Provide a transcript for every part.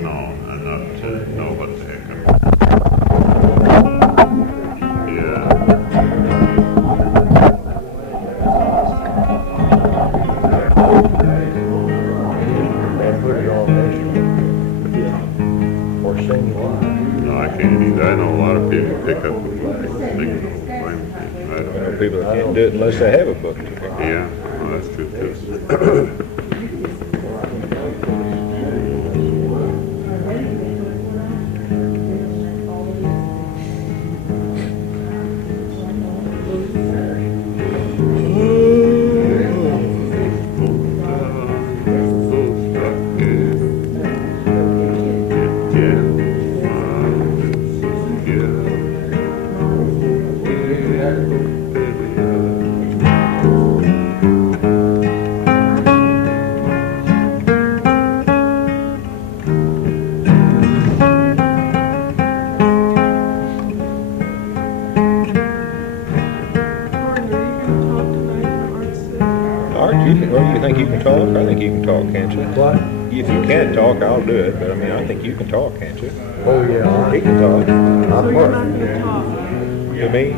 No, enough to know what the heck I'm yeah. And put it on this. Or sing live. No, I can't either. I know a lot of people pick up the signal. I know people that can't do it unless they have a book. Yeah, well, that's true too. What? If you can't talk, I'll do it. But I mean, I think you can talk, can't you? Oh yeah, He can talk. I'm part. You me?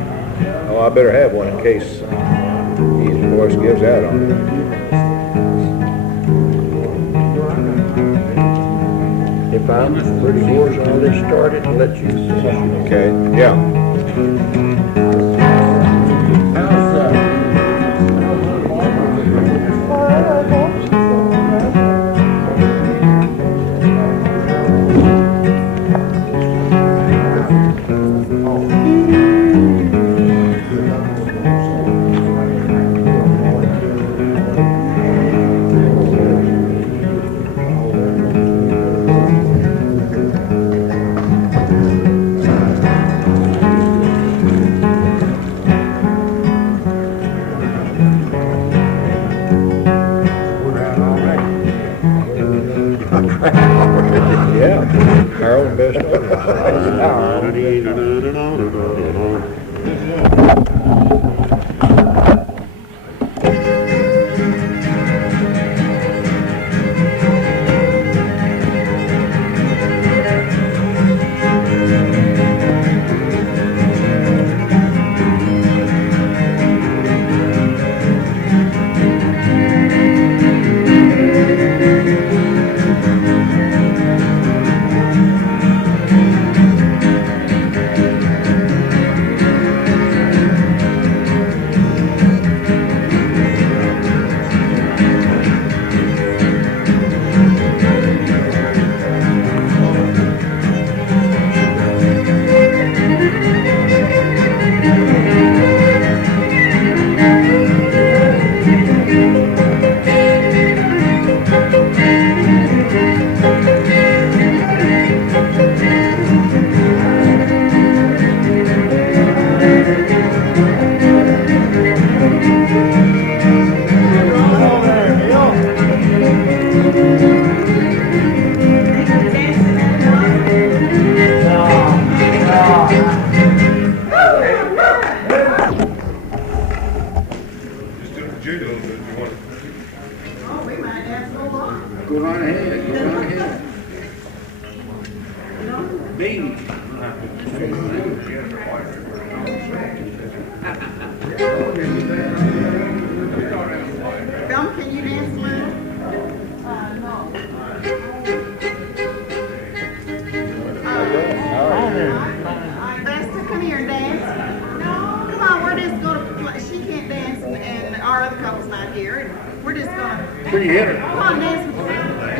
Oh, I better have one in case his voice gives out on me. If I'm pretty hoarse, I'll just start it and let you sing. Okay. Yeah. Yeah, our own best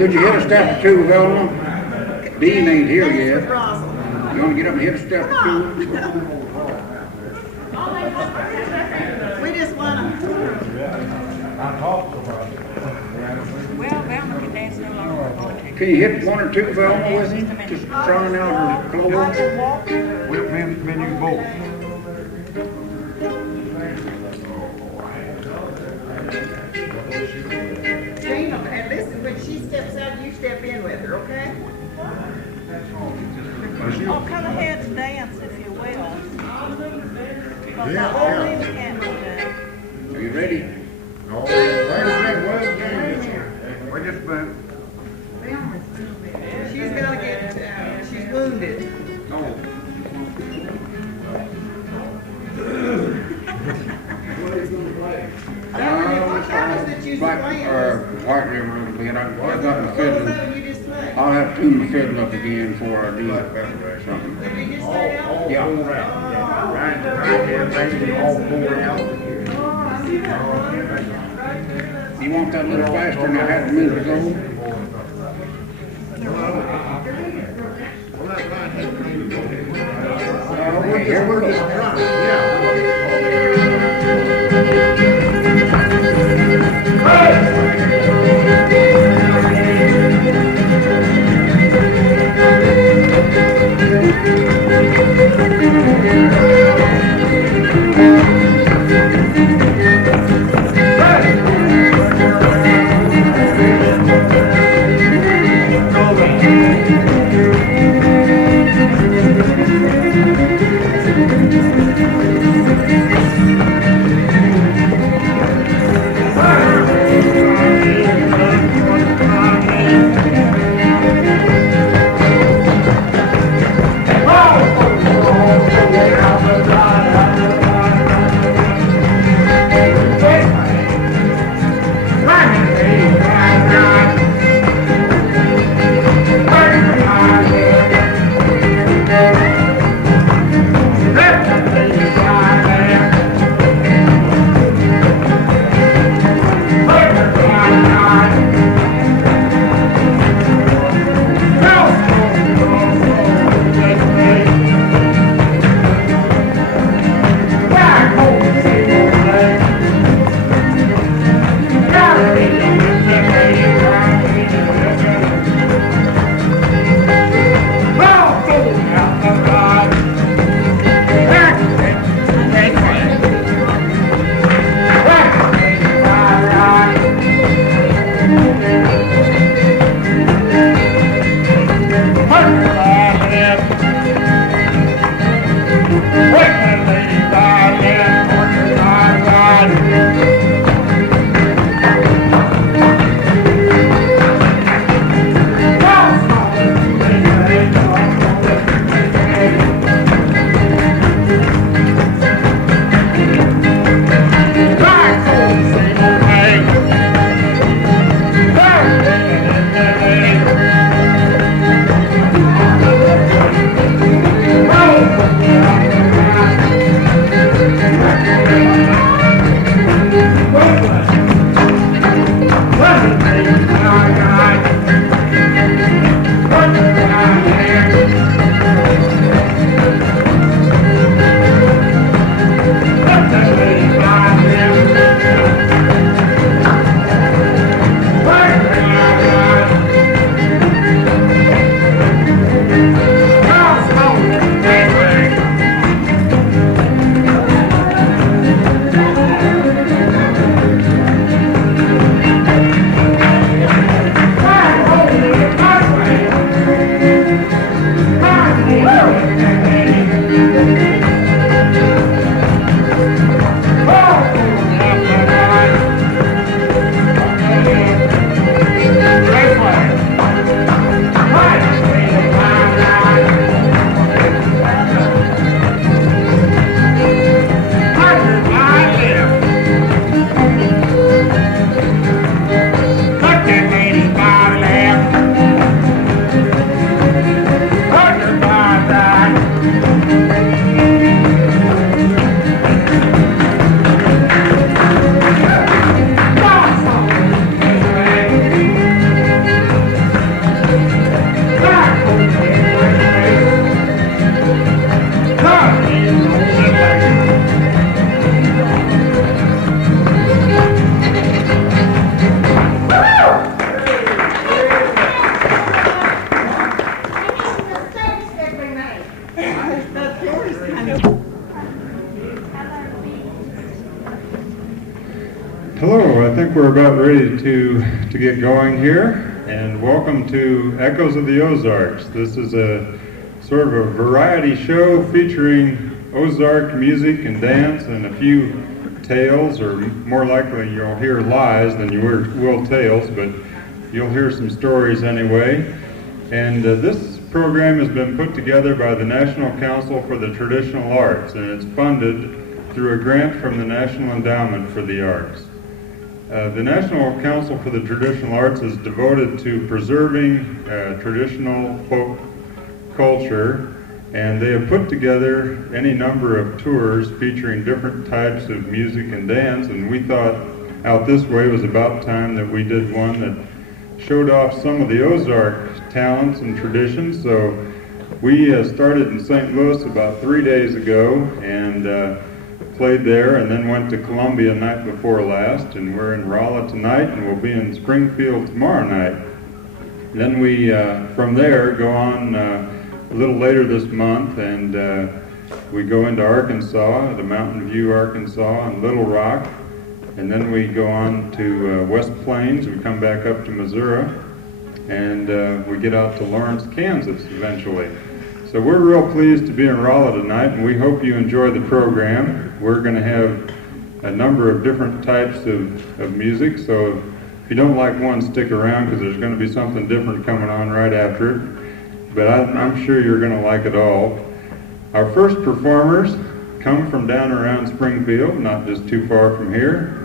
Could you hit a step or two, Velma? Dean ain't here yet. You want to get up and hit a step or two? We just want to. Well, Velma can dance no longer. Can you hit one or two, Velma, with him? Just trying out her clothes. We'll menu both. And listen, when she steps out, you step in with her, okay? Oh, come ahead and dance if you will. Are you ready? No, wait a second, We're just about. She's got to wounded. What was it you Black, playing? White River a little bit. I got my What was fiddle. that you just played? I'll have to tune my fiddle up again before I do something. Did we just start out? Yeah. You want that a little faster than I had a minute ago? Okay, here we go. Hello, I think we're about ready to get going here, and welcome to Echoes of the Ozarks. This is a sort of a variety show featuring Ozark music and dance and a few tales, or more likely you'll hear lies than you will tales, but you'll hear some stories anyway. And this program has been put together by the National Council for the Traditional Arts, and it's funded through a grant from the National Endowment for the Arts. The National Council for the Traditional Arts is devoted to preserving traditional folk culture, and they have put together any number of tours featuring different types of music and dance, and we thought out this way it was about time that we did one that showed off some of the Ozark talents and traditions. So we started in St. Louis about 3 days ago and played there, and then went to Columbia night before last, and we're in Rolla tonight, and we'll be in Springfield tomorrow night. Then we, from there, go on a little later this month, and we go into Arkansas, to Mountain View, Arkansas, and Little Rock, and then we go on to West Plains. We come back up to Missouri, and we get out to Lawrence, Kansas eventually. So we're real pleased to be in Rolla tonight, and we hope you enjoy the program. We're going to have a number of different types of music, so if you don't like one, stick around, because there's going to be something different coming on right after it. But I'm sure you're going to like it all. Our first performers come from down around Springfield, not just too far from here.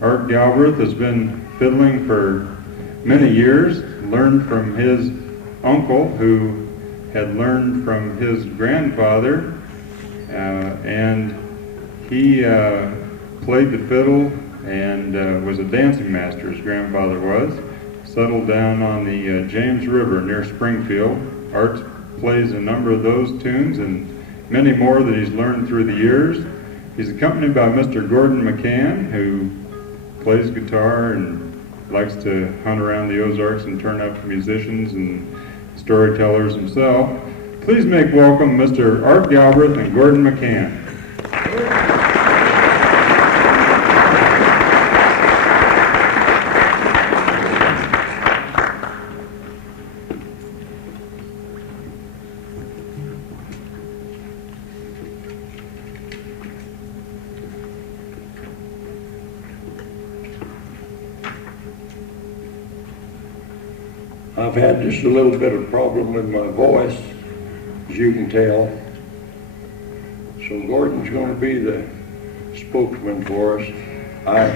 Art Galbraith has been fiddling for many years, learned from his uncle, who had learned from his grandfather, and he played the fiddle and was a dancing master, his grandfather was. Settled down on the James River near Springfield. Art plays a number of those tunes and many more that he's learned through the years. He's accompanied by Mr. Gordon McCann, who plays guitar and likes to hunt around the Ozarks and turn up musicians and storytellers himself. Please make welcome Mr. Art Galbraith and Gordon McCann. I've had just a little bit of problem with my voice, as you can tell. So Gordon's going to be the spokesman for us. I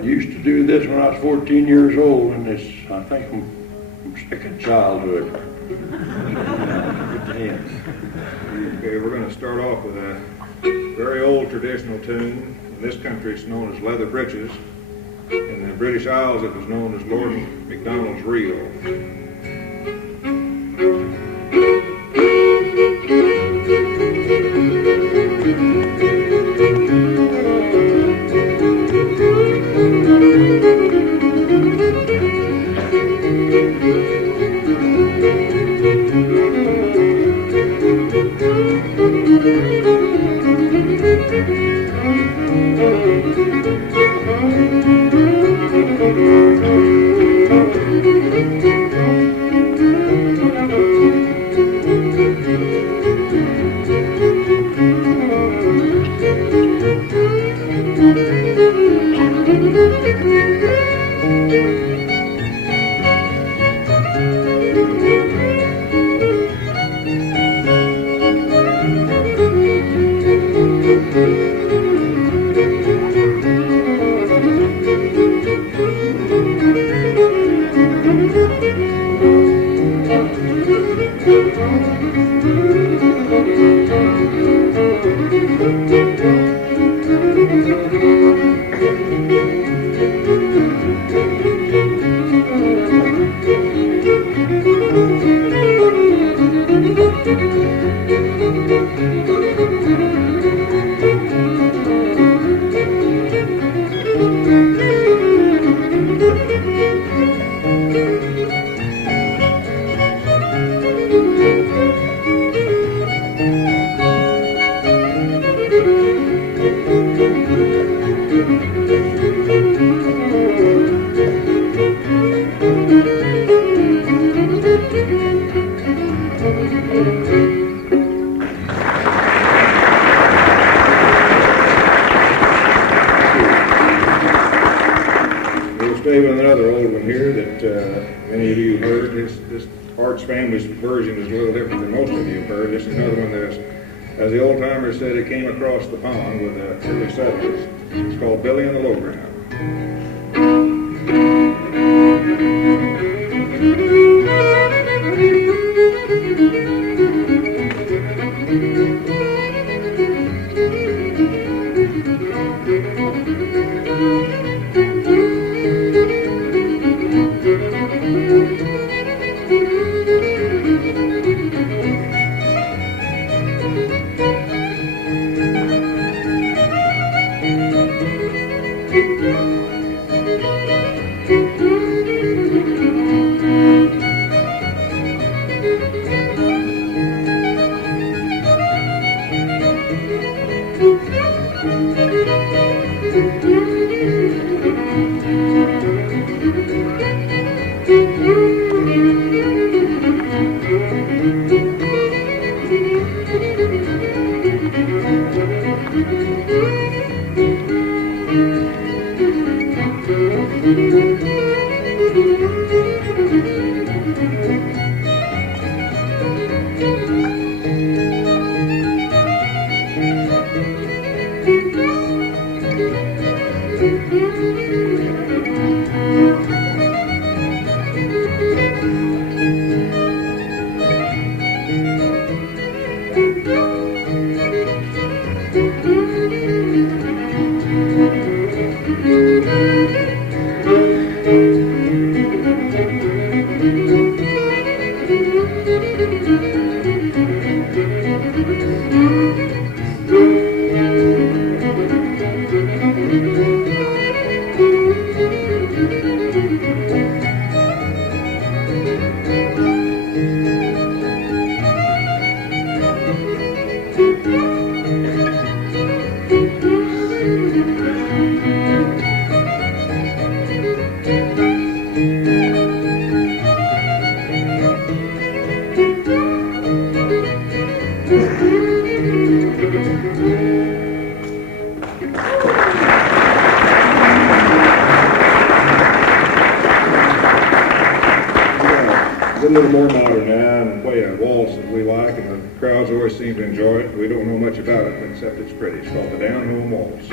used to do this when I was 14 years old, and I think I'm sick of childhood. Okay, we're going to start off with a very old traditional tune. In this country it's known as Leather Britches. In the British Isles it was known as Lord MacDonald's Reel. Art's family's version is a little different than most of you have heard. This is another one that's, as the old timers said, it came across the pond with the early settlers. It's called Billy and the Lowground. A little more modern now and play a waltz that we like, and the crowds always seem to enjoy it. We don't know much about it, but except it's pretty. It's called the Down Home Waltz.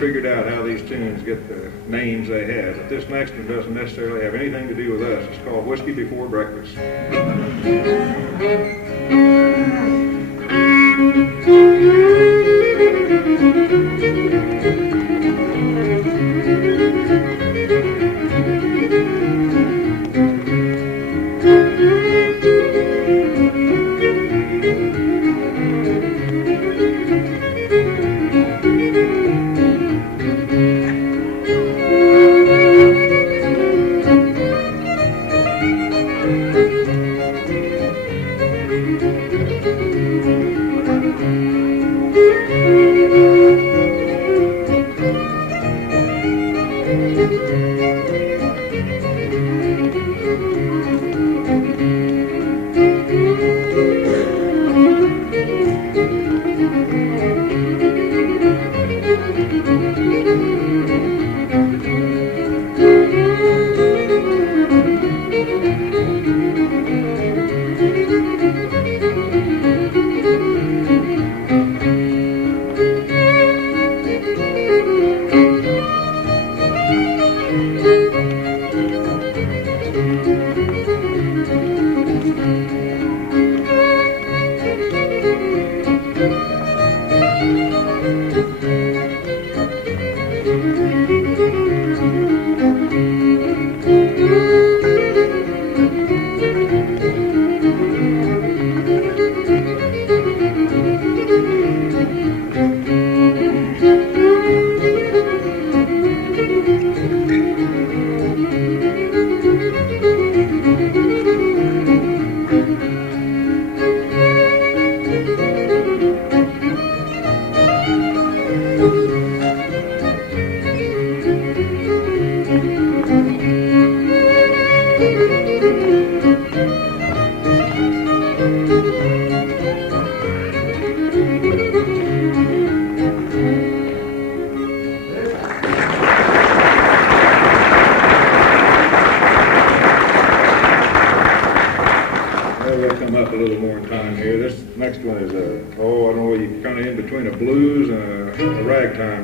Figured out how these tunes get the names they have, but this next one doesn't necessarily have anything to do with us. It's called Whiskey Before Breakfast.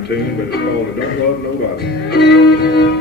Tune, but it's called I Don't Love Nobody.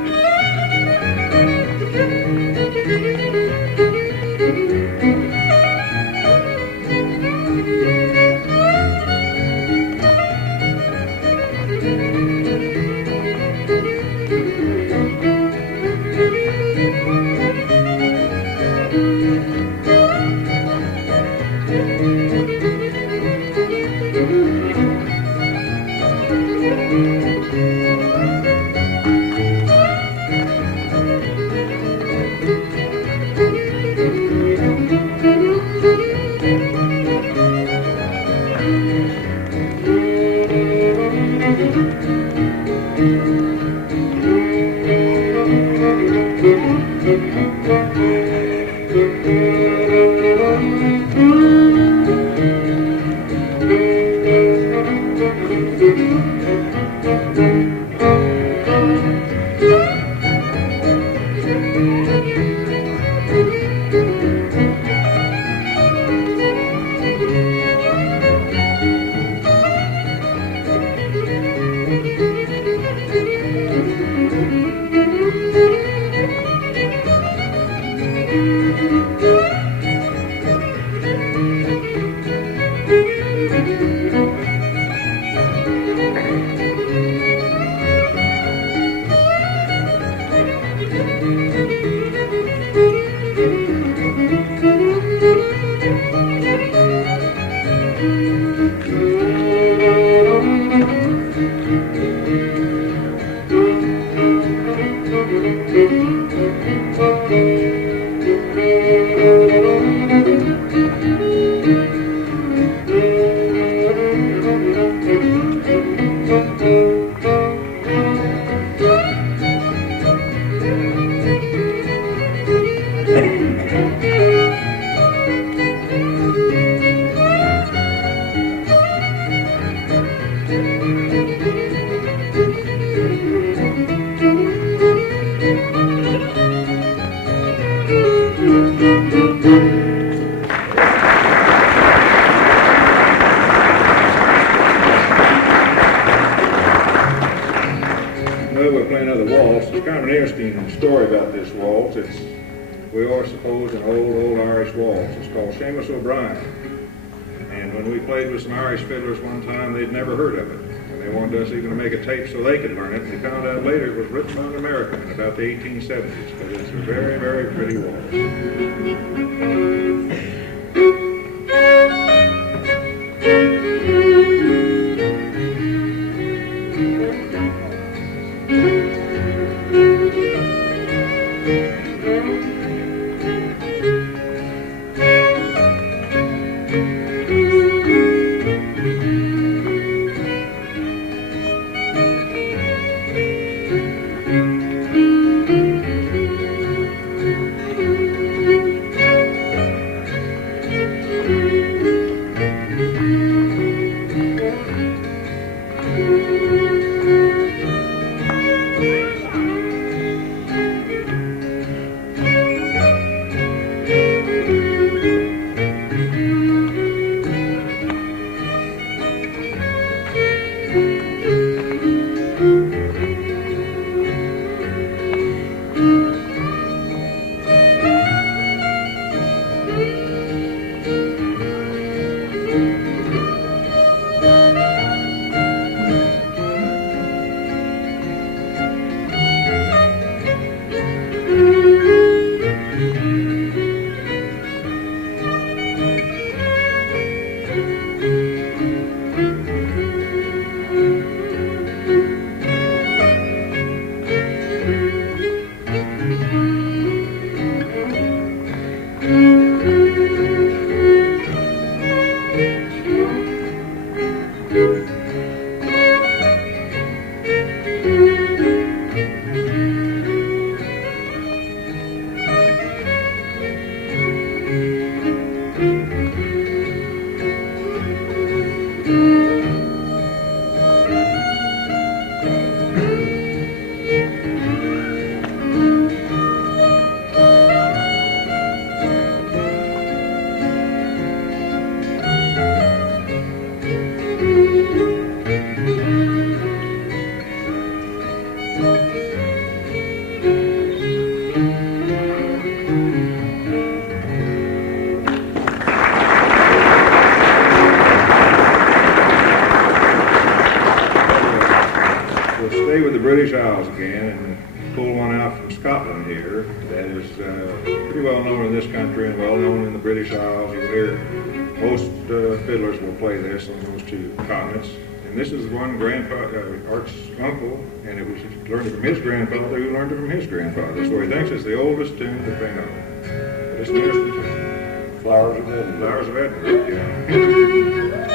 of an interesting story about this waltz. We all suppose an old Irish waltz. It's called Shamus O'Brien. And when we played with some Irish fiddlers one time, they'd never heard of it. And they wanted us even to make a tape so they could learn it. And they found out later it was written by an American in about the 1870s. But it's a very, very pretty waltz. British Isles again and pull one out from Scotland here that is pretty well known in this country and well known in the British Isles. You'll hear most fiddlers will play this on those two continents. And this is one Art's uncle, and it was learned it from his grandfather who learned it from his grandfather. So he thinks it's the oldest tune that they know. But it's an interesting tune. Flowers of Edinburgh. Flowers of Edinburgh, yeah.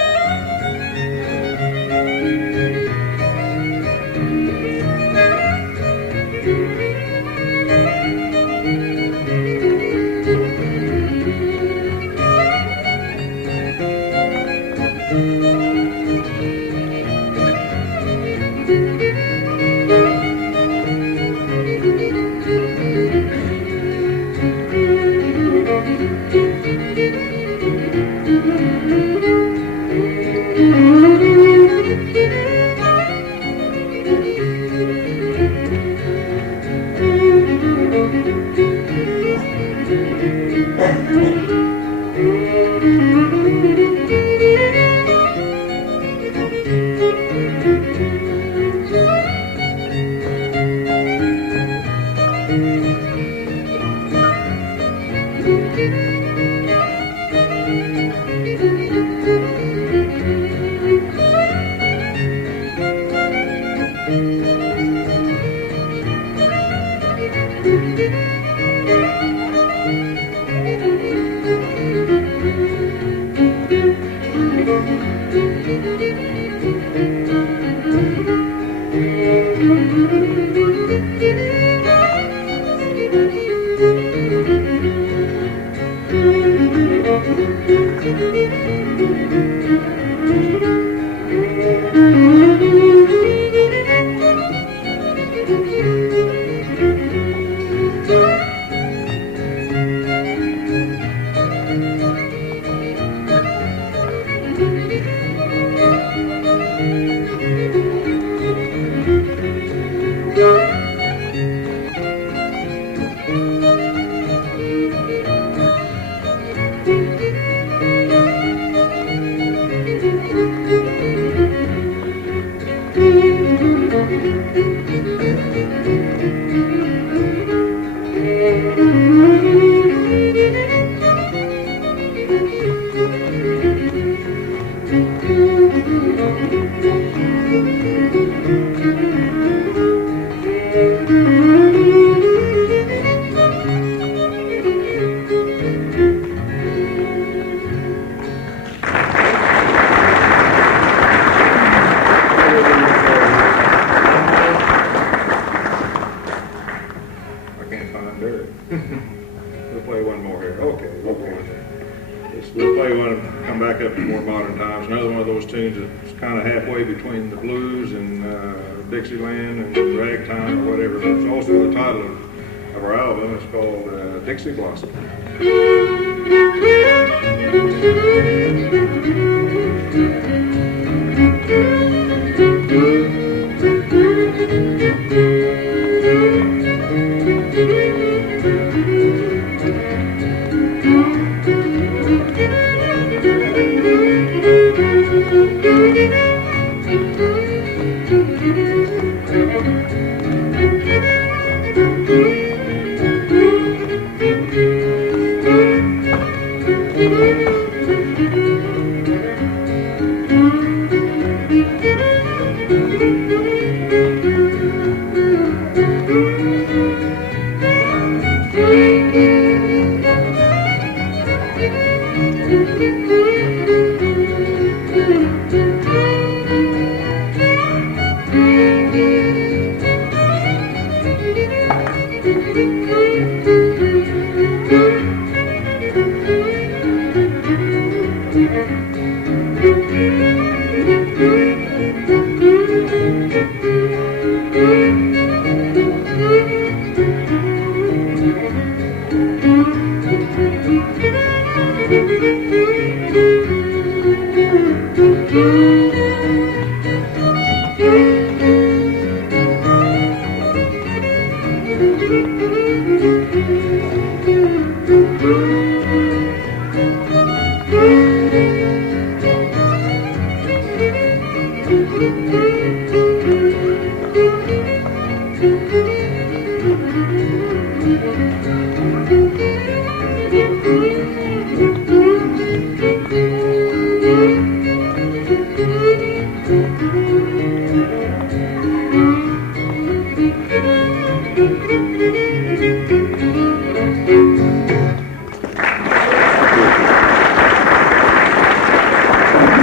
play one and come back up to more modern times. Another one of those tunes that's kind of halfway between the blues and Dixieland and ragtime or whatever. But it's also the title of our album. It's called Dixie Blossom.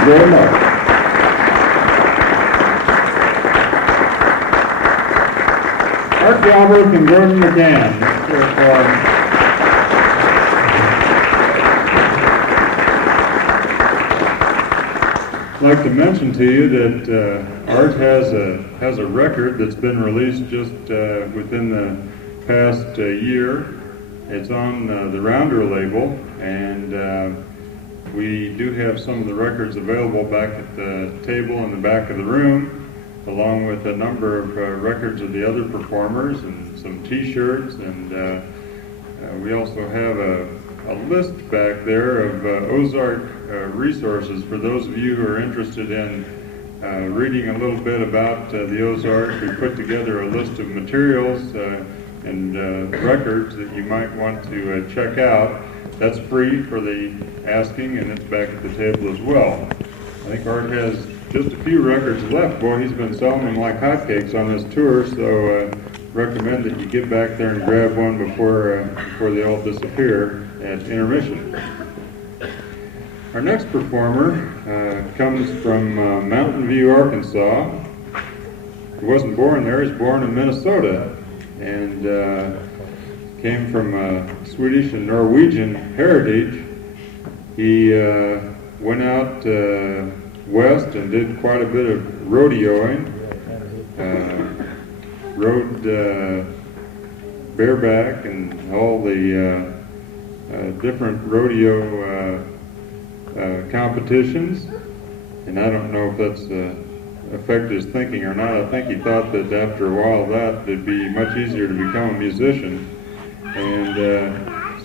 Very much. Art Galbraith and Gordon McCann. I'd like to mention to you that Art has a record that's been released just within the past year. It's on the Rounder label, and we do have some of the records available back at the table in the back of the room, along with a number of records of the other performers and some T-shirts, and we also have a list back there of Ozark resources for those of you who are interested in reading a little bit about the Ozarks. We put together a list of materials and records that you might want to check out. That's free for the asking, and it's back at the table as well. I think Art has just a few records left. Boy, he's been selling them like hotcakes on this tour, so recommend that you get back there and grab one before they all disappear at intermission. Our next performer comes from Mountain View, Arkansas. He wasn't born there, he was born in Minnesota, and came from Swedish and Norwegian heritage. He went out west and did quite a bit of rodeoing, rode bareback and all the different rodeo competitions, and I don't know if that's affected his thinking or not. I think he thought that after a while of that it'd be much easier to become a musician, and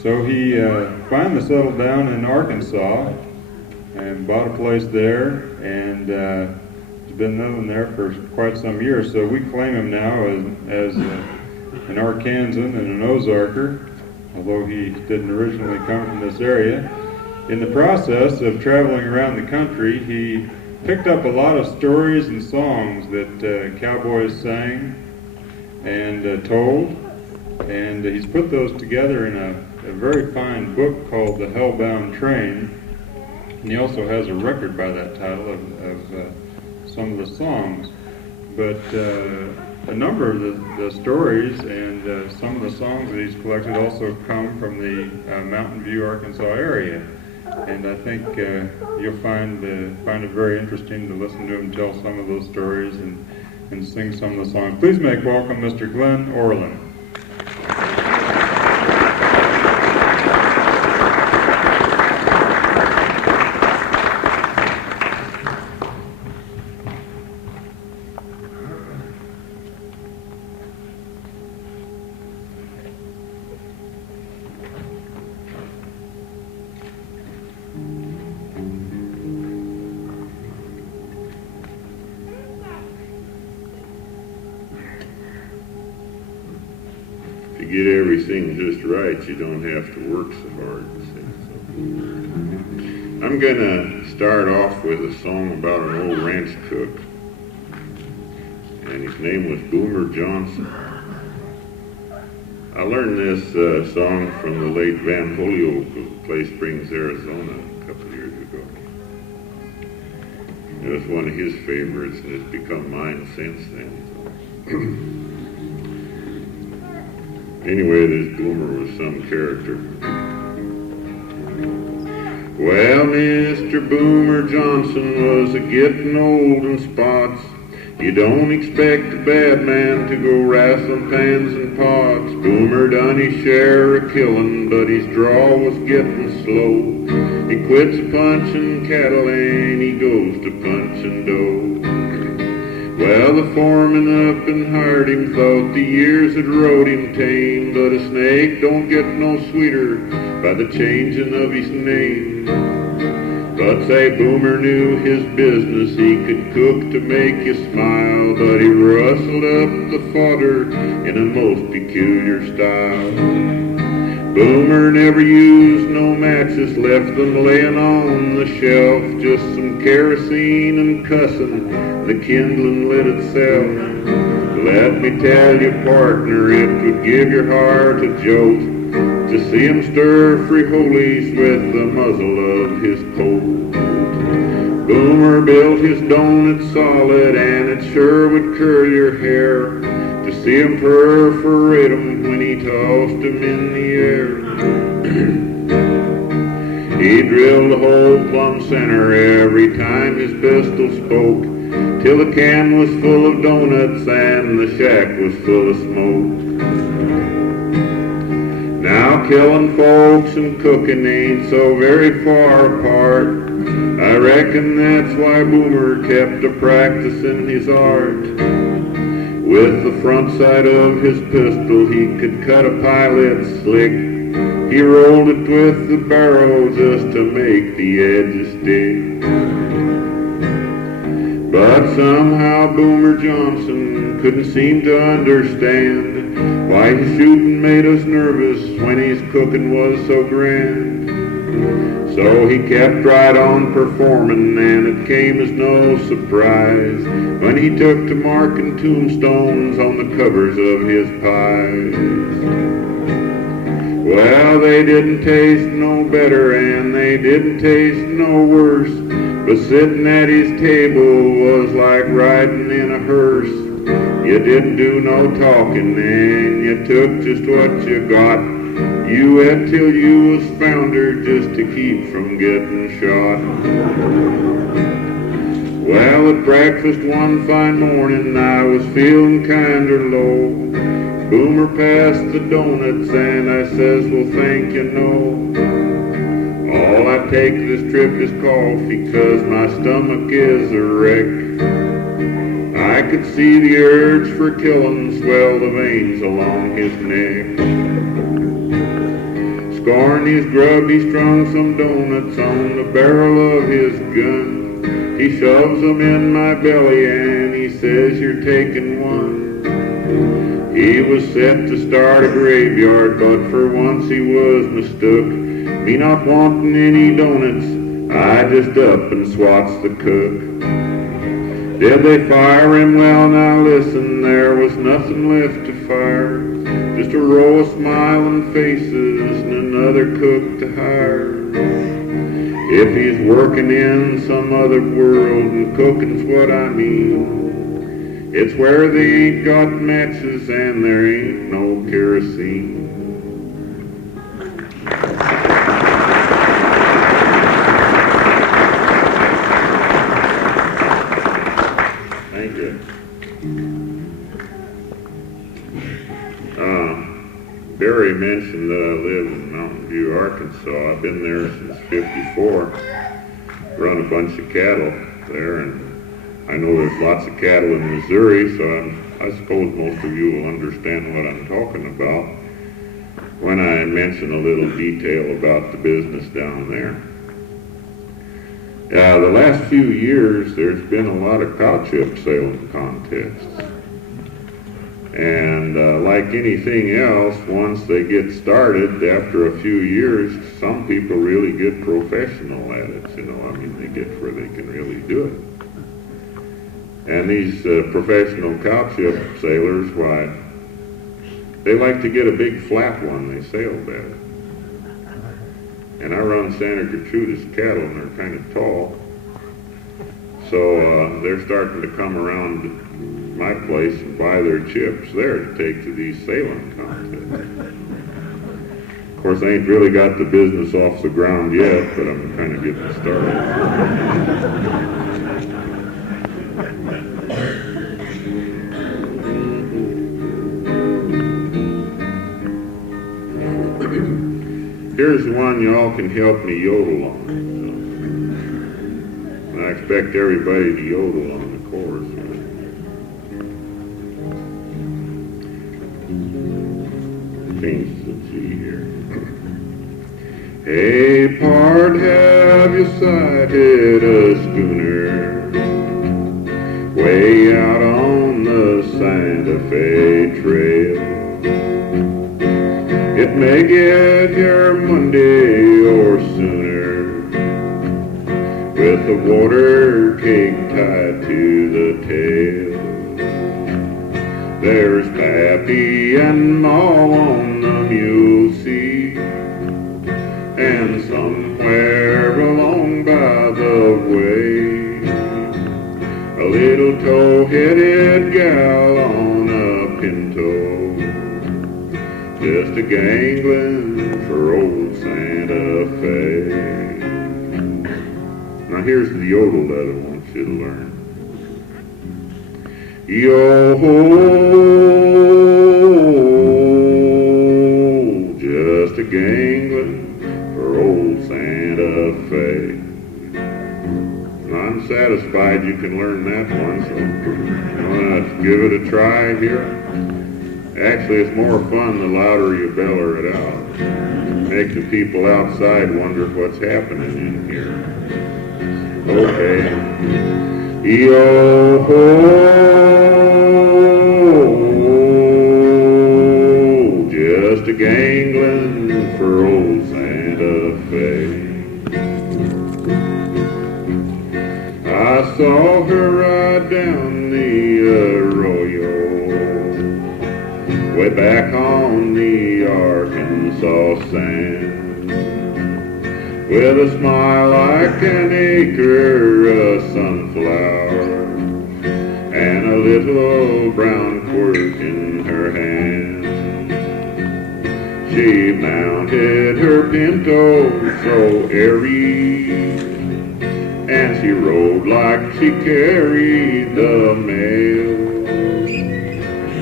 so he finally settled down in Arkansas and bought a place there, and he's been living there for quite some years, so we claim him now as an Arkansan and an Ozarker, although he didn't originally come from this area. In the process of traveling around the country, he picked up a lot of stories and songs that cowboys sang and told, and he's put those together in a very fine book called The Hellbound Train, and he also has a record by that title of some of the songs. But a number of the stories and some of the songs that he's collected also come from the Mountain View, Arkansas area. And I think you'll find it very interesting to listen to him tell some of those stories and sing some of the songs. Please make welcome Mr. Glen Ohrlin. To get everything just right, you don't have to work so hard. So I'm gonna start off with a song about an old ranch cook, and his name was Boomer Johnson. I learned this song from the late Van Holyoke of Clay Springs, Arizona, a couple of years ago. It was one of his favorites, and it's become mine since then. Anyway, this Boomer was some character. Well, Mr. Boomer Johnson was a-getting old in spots. You don't expect a bad man to go wrestling pans and pots. Boomer done his share of killing, but his draw was getting slow. He quits punching cattle and he goes to punching dough. Well, the foreman up and hired him, thought the years had rode him tame, but a snake don't get no sweeter by the changing of his name. But say, Boomer knew his business, he could cook to make you smile, but he rustled up the fodder in a most peculiar style. Boomer never used no matches, left them laying on the shelf, just some kerosene and cussing, the kindling lit itself. Let me tell you, partner, it would give your heart a jolt to see him stir frijoles with the muzzle of his Colt. Boomer built his donut solid, and it sure would curl your hair to see him perforate 'em when he tossed 'em in the air. He drilled a hole plumb center every time his pistol spoke, till the can was full of donuts and the shack was full of smoke. Now killing folks and cooking ain't so very far apart. I reckon that's why Boomer kept a-practicing his art. With the front side of his pistol he could cut a pilot slick. He rolled it with the barrel just to make the edges stick. But somehow Boomer Johnson couldn't seem to understand why his shooting made us nervous when his cooking was so grand. So he kept right on performing, and it came as no surprise when he took to marking tombstones on the covers of his pies. Well, they didn't taste no better, and they didn't taste no worse, but sitting at his table was like riding in a hearse. You didn't do no talking, and you took just what you got. You ate till you was foundered just to keep from getting shot. Well, at breakfast one fine morning I was feeling kinder low. Boomer passed the donuts and I says, well, thank you, no. All I take this trip is coffee, 'cause my stomach is a wreck. I could see the urge for killing swell the veins along his neck. Scorn his grub, he strung some donuts on the barrel of his gun. He shoves them in my belly and he says, you're taking one. He was set to start a graveyard, but for once he was mistook. Me not wanting any donuts, I just up and swats the cook. Did they fire him? Well, now listen, there was nothing left to fire. Just a row of smiling faces and another cook to hire. If he's working in some other world, and cooking's what I mean, it's where they ain't got matches and there ain't no kerosene. Arkansas. I've been there since '54. Run a bunch of cattle there, and I know there's lots of cattle in Missouri, so I suppose most of you will understand what I'm talking about when I mention a little detail about the business down there. The last few years, there's been a lot of cow chip sailing contests. And like anything else, once they get started, after a few years, some people really get professional at it. You know, I mean, they get where they can really do it. And these professional cow chip sailors, why, they like to get a big flat one they sail better. And I run Santa Gertrudis cattle, and they're kind of tall. So they're starting to come around my place and buy their chips there to take to these sailing contests. Of course, I ain't really got the business off the ground yet, but I'm kind of getting started. Here's one y'all can help me yodel on. So, I expect everybody to yodel on the chorus. Change the G here. Hey, pard, have you sighted a schooner way out on the Santa Fe Trail? It may get here Monday or sooner, with the water keg tied to the tail. There's Pappy and Ma on the Mulesea, and somewhere along by the way, a little tow-headed gal on a pinto, just a gangling for old Santa Fe. Now here's the yodel that I want you to learn. Yo-ho, just a gangling for old Santa Fe. I'm satisfied you can learn that one, so let's give it a try here. Actually, it's more fun the louder you beller it out. Make the people outside wonder what's happening in here. Okay. Yo-ho, just a gangling for old Santa Fe. I saw her ride down the arroyo, way back on the Arkansas sand, with a smile like an acre of sunflower, and a little brown quirt in her hand. She mounted her pinto so airy, and she rode like she carried the mail.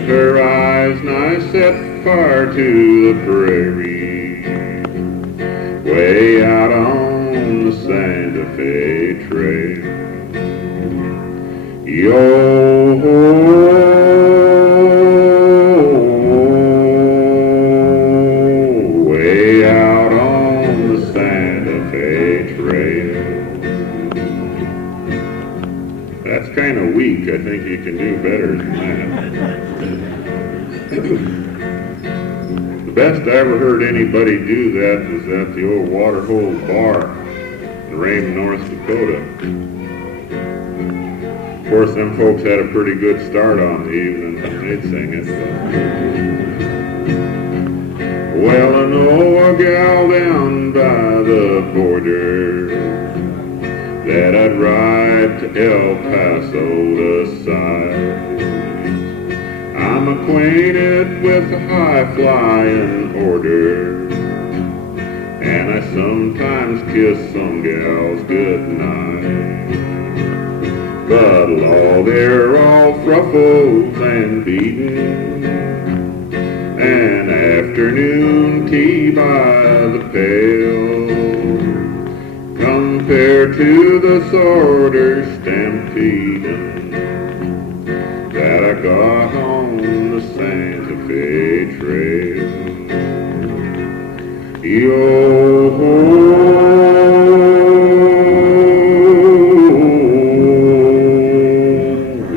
Her eyes nigh set far to the prairie, way out on the Santa Fe Trail. Yo-ho, way out on the Santa Fe Trail. That's kind of weak. I think you can do better than that. The best I ever heard anybody do that was at the old Waterhole Bar in Raymond, North Dakota. Of course, them folks had a pretty good start on the evening when they'd sing it. Well, I know a gal down by the border that I'd ride to El Paso to sight. I'm acquainted with the high-flying order, and I sometimes kiss some gals goodnight. But law, they're all fruffles and beaten, and afternoon tea by the pale compared to the sort of stampeding that I got on the Santa Fe Trail.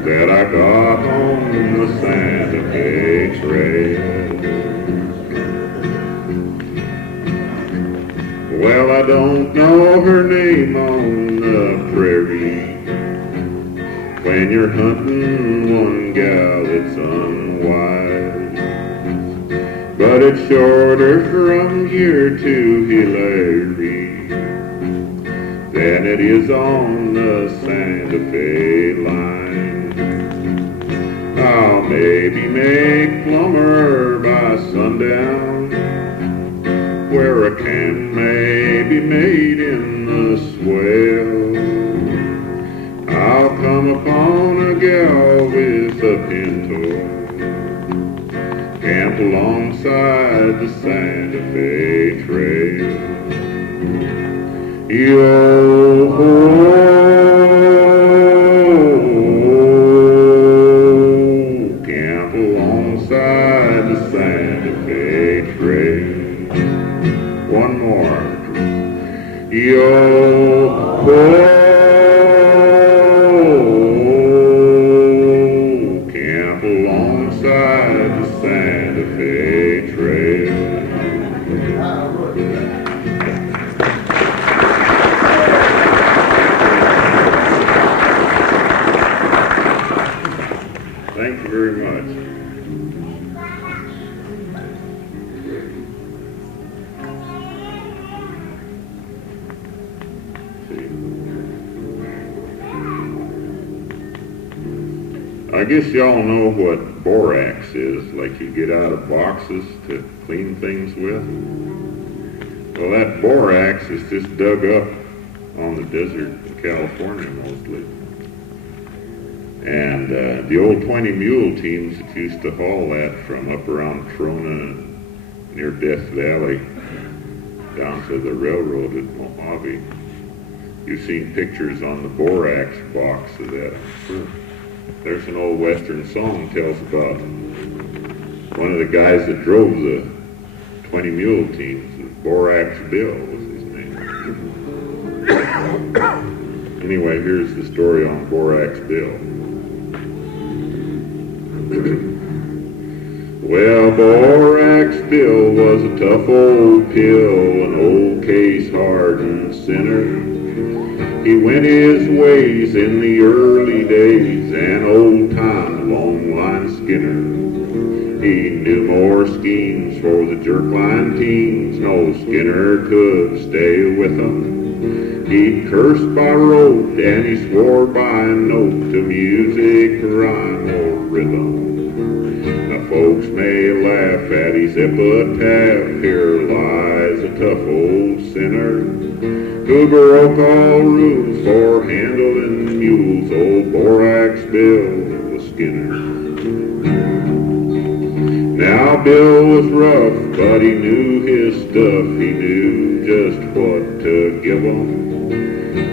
That I got on the Santa Fe Trail. Well, I don't know her name on the prairie. When you're hunting one gal, it's unwise. But it's shorter from here to Hillary than it is on the Santa Fe line. I'll maybe make Plummer by sundown, where a camp may be made in the swell. I'll come upon a gal with a pinto, camp alongside the Santa Fe Trail. Yo-ho, camp alongside the Santa Fe Trail. One more. Yo-ho, camp alongside the Santa Fe Trail. Thank you very much. I guess y'all know what borax is, like you get out of boxes to clean things with. Well, that borax is just dug up on the desert in California mostly. And the old 20 mule teams that used to haul that from up around Trona near Death Valley down to the railroad at Mojave. You've seen pictures on the borax box of that. There's an old Western song tells about one of the guys that drove the 20 mule teams. Borax Bill was his name. Anyway, here's the story on Borax Bill. Well, Borax Bill was a tough old pill, an old case-hardened sinner. He went his ways in the early days, an old-time long-line skinner. He knew more schemes for the jerk-line teams, no skinner could stay with them. He cursed by rote and he swore by note to music, rhyme, or rhythm. Now folks may laugh at his epitaph, here lies a tough old sinner who broke all rules for handling mules, old Borax Bill the Skinner. Now Bill was rough, but he knew his stuff, he knew just what to give 'em.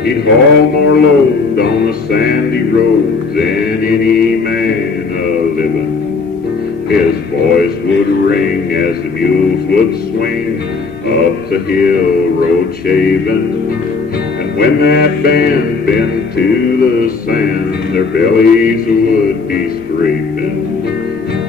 He'd haul more load on the sandy roads than any man a-living. His voice would ring as the mules would swing up the hill road shaving. And when that band bent to the sand, their bellies would be scraping.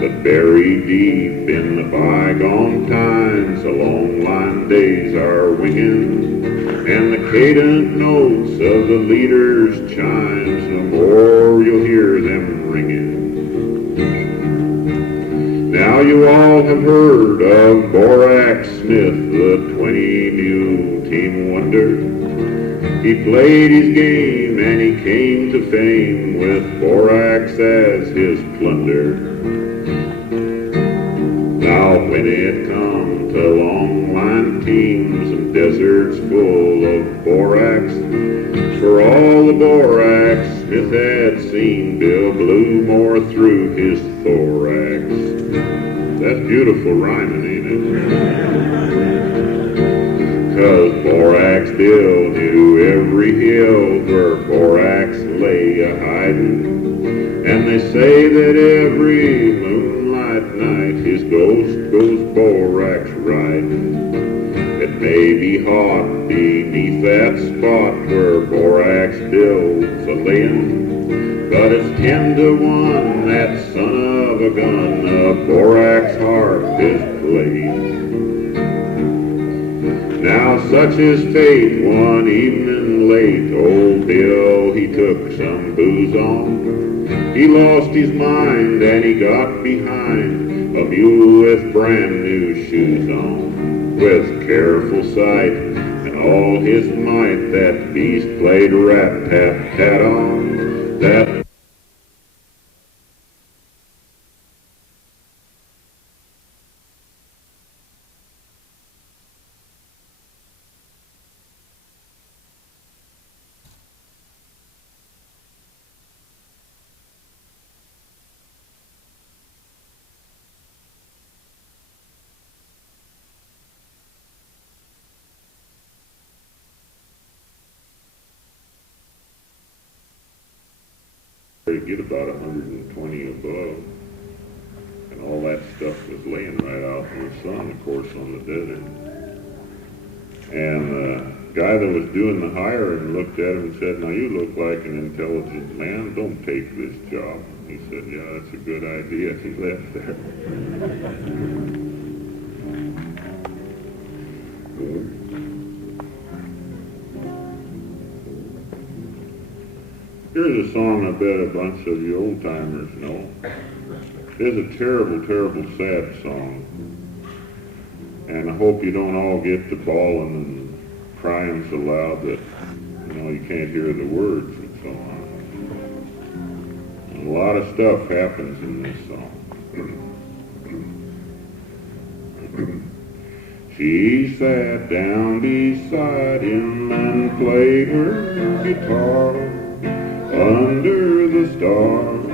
But buried deep in the bygone times, the long line days are winging, and the cadent notes of the leader's chimes, no more you'll hear them ringing. Now you all have heard of Borax Smith, the 20 mule team wonder. He played his game and he came to fame with borax as his plunder. Now when it come to long line teams and deserts full of borax, for all the borax Smith had seen, Bill blew more through his thorax. That's beautiful rhyming, ain't it? 'cause Borax still knew every hill where Borax lay a-hiding. And they say that every moonlight night his ghost goes Borax riding. It may be hot beneath that spot where Borax builds a layin', but it's 10 to 1 that son of a gun a Borax harp is playing. Now such is fate, one evening late, old Bill, he took some booze on. He lost his mind and he got behind a mule with brand new shoes on. With careful sight and all his might, that beast played rat-tat-tat on that. They get about 120 above, and all that stuff was laying right out in the sun, of course, on the desert. And the guy that was doing the hiring looked at him and said, "Now you look like an intelligent man, don't take this job." He said, "Yeah, that's a good idea." He left there. Here's a song I bet a bunch of you old-timers know. It's a terrible, terrible, sad song. And I hope you don't all get to bawling and crying so loud that, you can't hear the words and so on. And a lot of stuff happens in this song. She sat down beside him and played her guitar. Under the stars,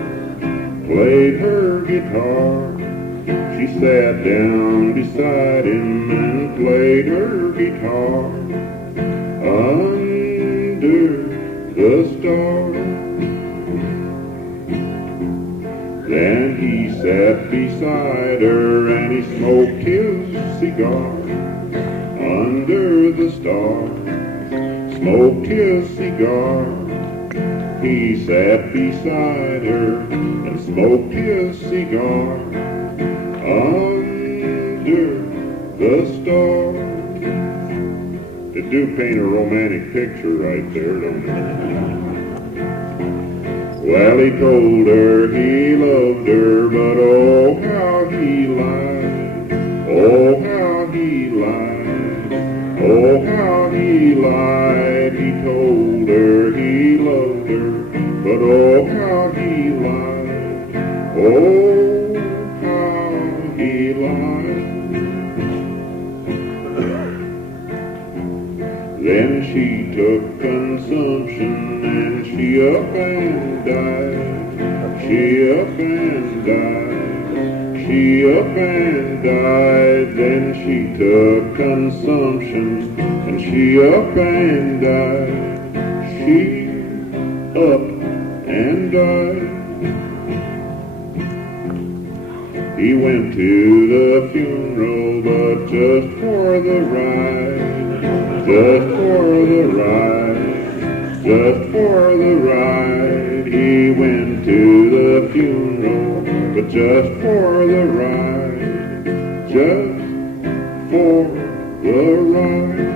played her guitar. She sat down beside him and played her guitar. Under the stars. Then he sat beside her and he smoked his cigar. Under the stars, smoked his cigar. He sat beside her and smoked his cigar under the stars. It do paint a romantic picture right there, don't it? Well, he told her he loved her, but oh, how he lied. Oh, how he lied. Oh, how he lied. He told her he loved her, but oh, how he lied. Oh, how he lied. Then she took consumption and she up and died. She up and died. She up and died. Then she took consumption and she up and died. She up and died. He went to the funeral, but just for the ride, just for the ride, just for the ride. He went to the funeral, but just for the ride, just for the ride.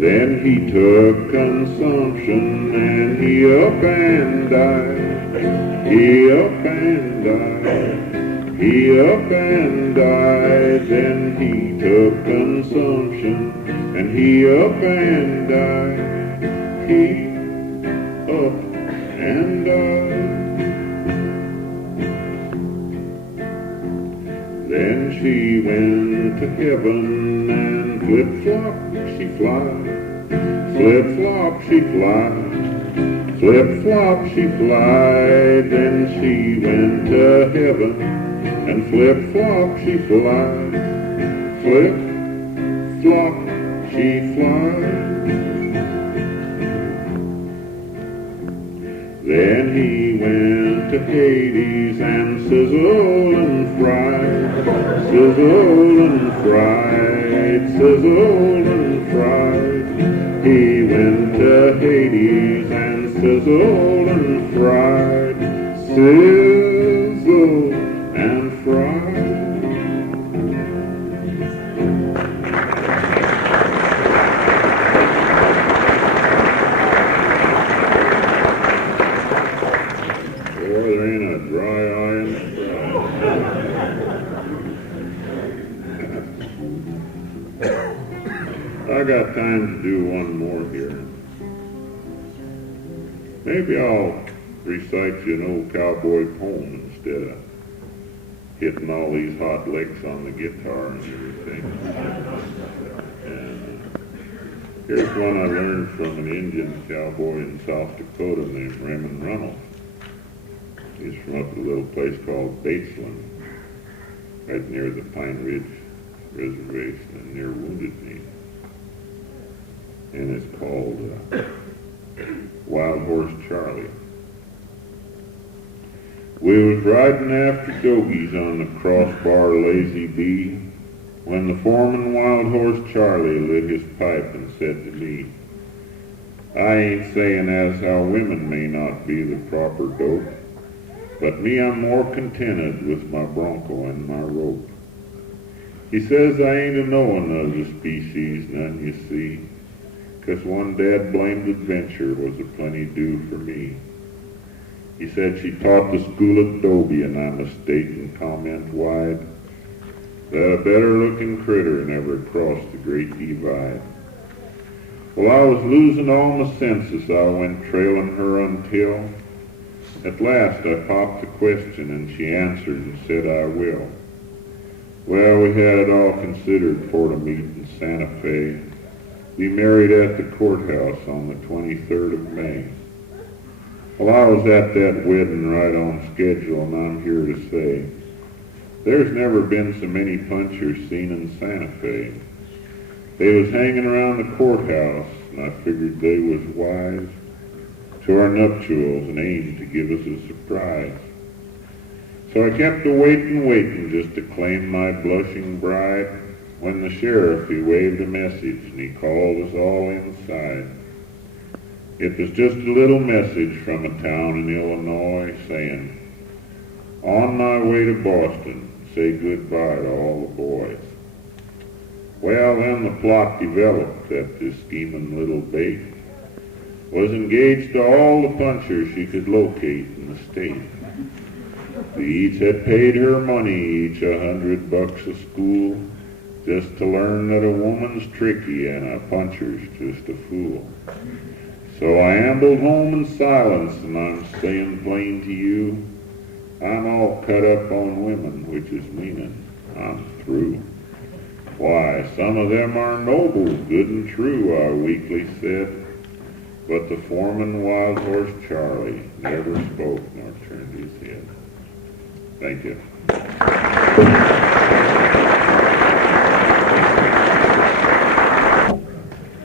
Then he took consumption and he up and died. He up and died. He up and died. Then he took consumption and he up and died. He up and died. Then she went to heaven and flip-flop she flies. Flip-flop she flies, flip-flop she flied. Then she went to heaven and flip-flop she flies. Flip-flop she flies. Then he went to Hades and sizzled and fried, sizzled and fried, sizzled and fried. He went to Hades and sizzled and fried, sizzled and fried. There ain't a dry eye in the sky. I got time to do one more here. Maybe I'll recite you an old cowboy poem instead of hitting all these hot licks on the guitar and everything. And here's one I learned from an Indian cowboy in South Dakota named Raymond Reynolds. He's from up at a little place called Batesland, right near the Pine Ridge Reservation and near Wounded Knee. And it's called Wild Horse Charlie. We was riding after dogies on the crossbar Lazy Bee when the foreman Wild Horse Charlie lit his pipe and said to me, I ain't saying as how women may not be the proper dope, but me, I'm more contented with my bronco and my rope. He says I ain't a-knowing of the species, none you see, 'cause one dad-blamed adventure was a-plenty due for me. He said she taught the school at Dobie, and I mistake and comment wide that a better-looking critter never crossed the Great Divide. Well, I was losing all my senses, I went trailing her until at last I popped the question, and she answered and said, I will. Well, we had it all considered for to meet in Santa Fe. Be married at the courthouse on the 23rd of May. Well, I was at that wedding right on schedule, and I'm here to say there's never been so many punchers seen in Santa Fe. They was hanging around the courthouse, and I figured they was wise to our nuptials and aimed to give us a surprise. So I kept waiting just to claim my blushing bride, when the sheriff, he waved a message and he called us all inside. It was just a little message from a town in Illinois saying, on my way to Boston, say goodbye to all the boys. Well, then the plot developed that this scheming little bait was engaged to all the punchers she could locate in the state. They each had paid her money, each $100 a school, just to learn that a woman's tricky and a puncher's just a fool. So I ambled home in silence, and I'm saying plain to you, I'm all cut up on women, which is meaning I'm through. Why, some of them are noble, good and true, I weakly said, but the foreman Wild Horse Charlie never spoke nor turned his head. Thank you.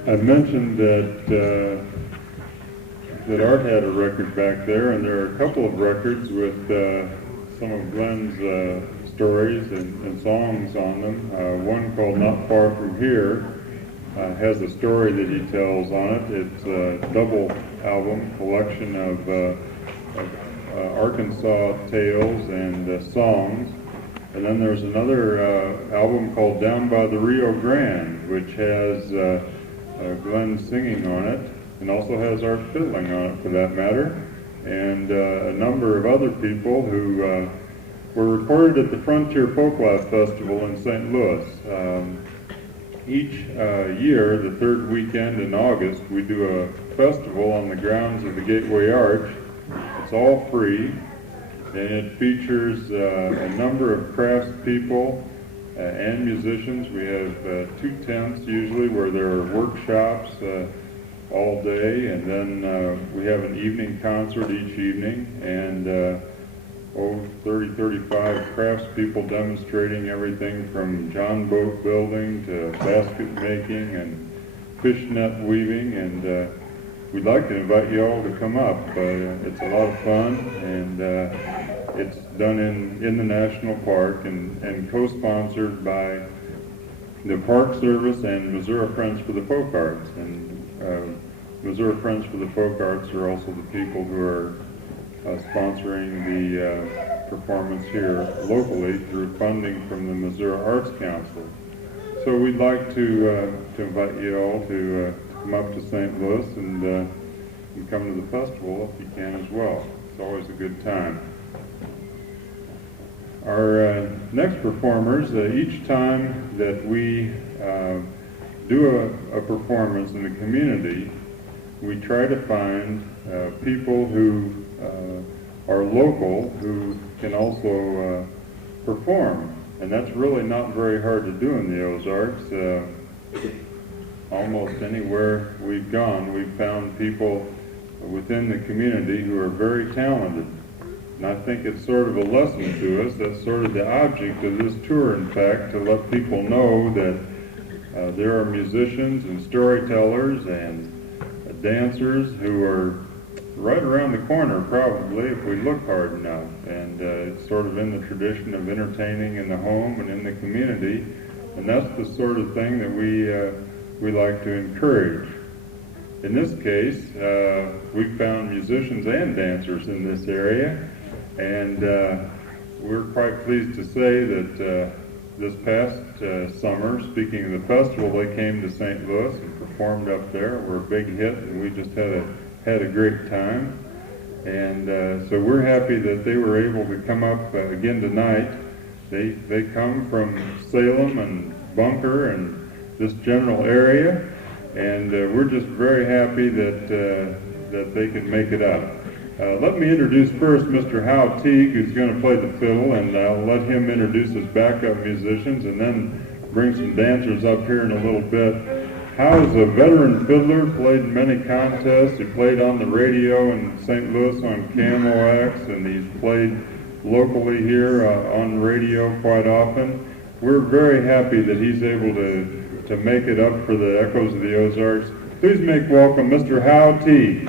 I mentioned that Art had a record back there, and there are a couple of records with some of Glen's stories and songs on them. One called Not Far From Here has a story that he tells on it. It's a double album collection of Arkansas tales and songs. And then there's another album called Down by the Rio Grande, which has Glen singing on it, and also has Art fiddling on it, for that matter, and a number of other people who were recorded at the Frontier Folklife Festival in St. Louis. Each year, the third weekend in August, we do a festival on the grounds of the Gateway Arch. It's all free, and it features a number of craftspeople and musicians. We have 2 tents usually where there are workshops all day, and then we have an evening concert each evening, and 30, 35 craftspeople demonstrating everything from john boat building to basket making and fishnet weaving, and we'd like to invite you all to come up. It's a lot of fun, and it's done in the national park and co-sponsored by the Park Service and Missouri Friends for the Folk Arts. And Missouri Friends for the Folk Arts are also the people who are sponsoring the performance here locally through funding from the Missouri Arts Council. So we'd like to invite you all to come up to St. Louis and come to the festival if you can as well. It's always a good time. Our next performers, each time that we do a performance in the community, we try to find people who are local who can also perform. And that's really not very hard to do in the Ozarks. Almost anywhere we've gone, we've found people within the community who are very talented. And I think it's sort of a lesson to us. That's sort of the object of this tour, in fact, to let people know that there are musicians and storytellers and dancers who are right around the corner, probably, if we look hard enough. And it's sort of in the tradition of entertaining in the home and in the community. And that's the sort of thing that we like to encourage. In this case, we found musicians and dancers in this area, and we're quite pleased to say that this past summer, speaking of the festival, they came to St. Louis and performed up there. We're a big hit, and we just had a great time. And so we're happy that they were able to come up again tonight. They come from Salem and Bunker and this general area, and we're just very happy that they could make it up. Let me introduce first Mr. Howe Teague, who's going to play the fiddle, and I'll let him introduce his backup musicians and then bring some dancers up here in a little bit. Howe is a veteran fiddler, played in many contests. He played on the radio in St. Louis on KMOX, and he's played locally here on radio quite often. We're very happy that he's able to make it up for the Echoes of the Ozarks. Please make welcome Mr. Howe Teague.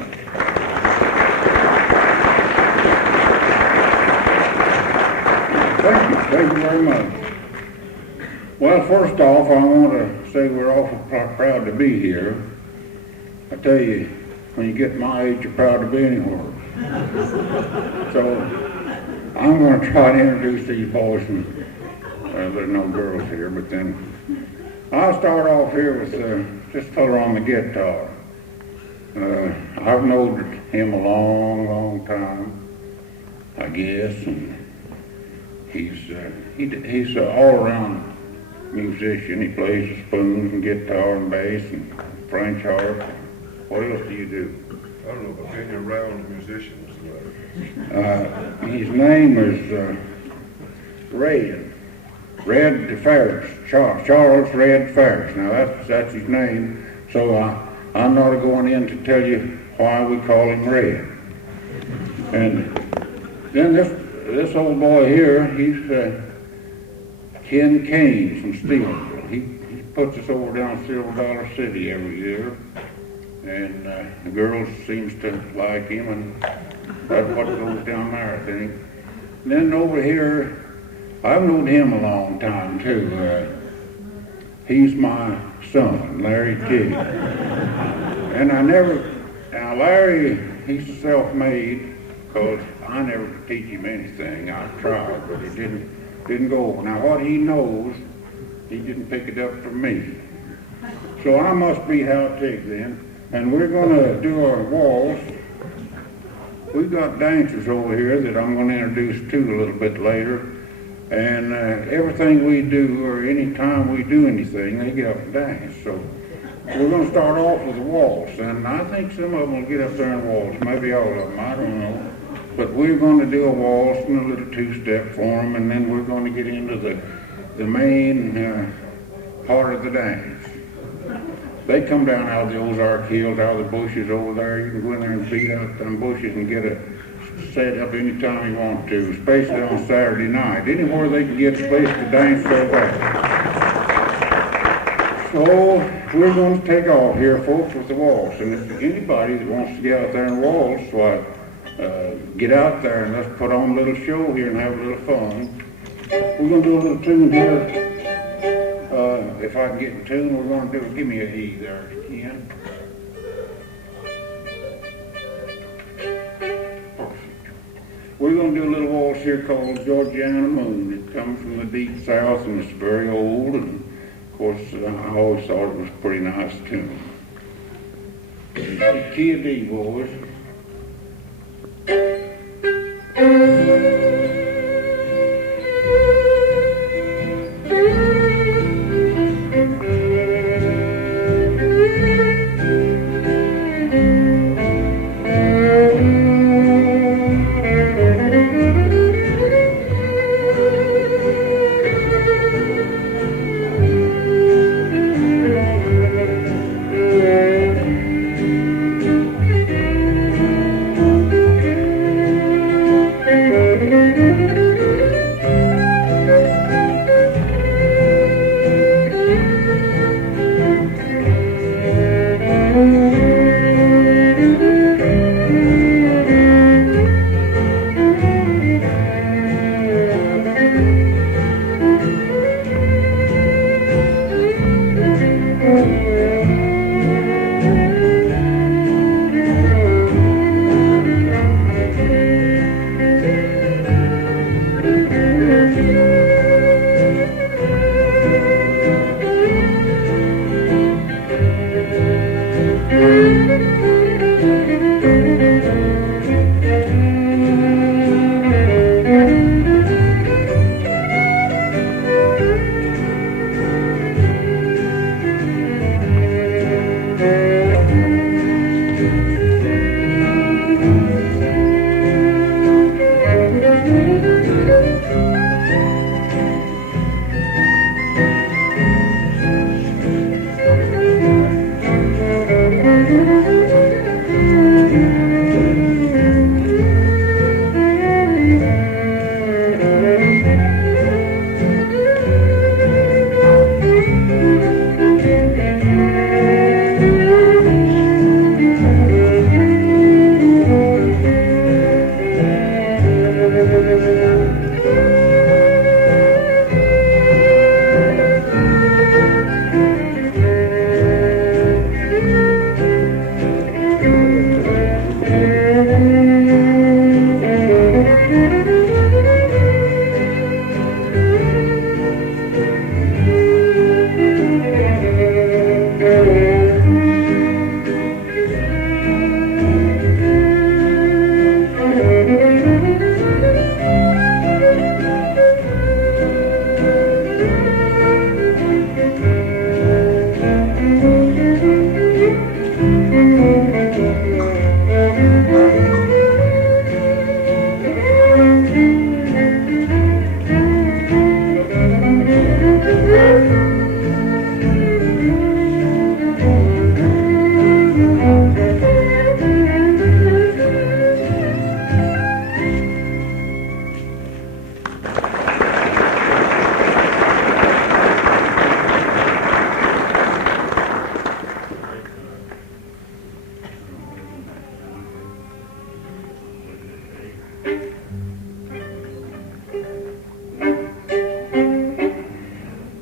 Thank you very much. Well, first off, I want to say we're awful proud to be here. I tell you, when you get my age, you're proud to be anywhere. So I'm going to try to introduce these boys, and there are no girls here, but then I'll start off here with this fella on the guitar. I've known him a long time, I guess, and he's an all-around musician. He plays the spoons and guitar and bass and French harp. What else do you do? I don't know, but being around musicians. His name is Red Ferris, Charles Red Ferris. Now that's his name. So I'm not going in to tell you why we call him Red. And then this old boy here, he's Ken Kane from Stevenville. He puts us over down Silver Dollar City every year, and the girls seems to like him, and that's what goes down there, I think. And then over here, I've known him a long time too. He's my son, Larry Teague. And now Larry, he's self-made, because I never could teach him anything. I tried, but it didn't go. Now what he knows, he didn't pick it up from me. So I must be Howe Teague then. And we're going to do our waltz. We've got dancers over here that I'm going to introduce to a little bit later. And everything we do, or any time we do anything, they get up and dance. So we're going to start off with a waltz. And I think some of them will get up there and waltz. Maybe all of them, I don't know. But we're going to do a waltz and a little two-step for them, and then we're going to get into the main part of the dance. They come down out of the Ozark Hills, out of the bushes over there. You can go in there and beat out them bushes and get a set up anytime you want to, especially on Saturday night. Anywhere they can get a place to dance their way. So we're going to take off here, folks, with the waltz. And if anybody that wants to get out there and waltz, why, get out there and let's put on a little show here and have a little fun. We're going to do a little tune here. If I can get in tune, we're going to do, give me a E there, Ken. We're going to do a little waltz here called Georgiana Moon. It comes from the deep south and it's very old, and of course I always thought it was a pretty nice tune. Key of D, boys.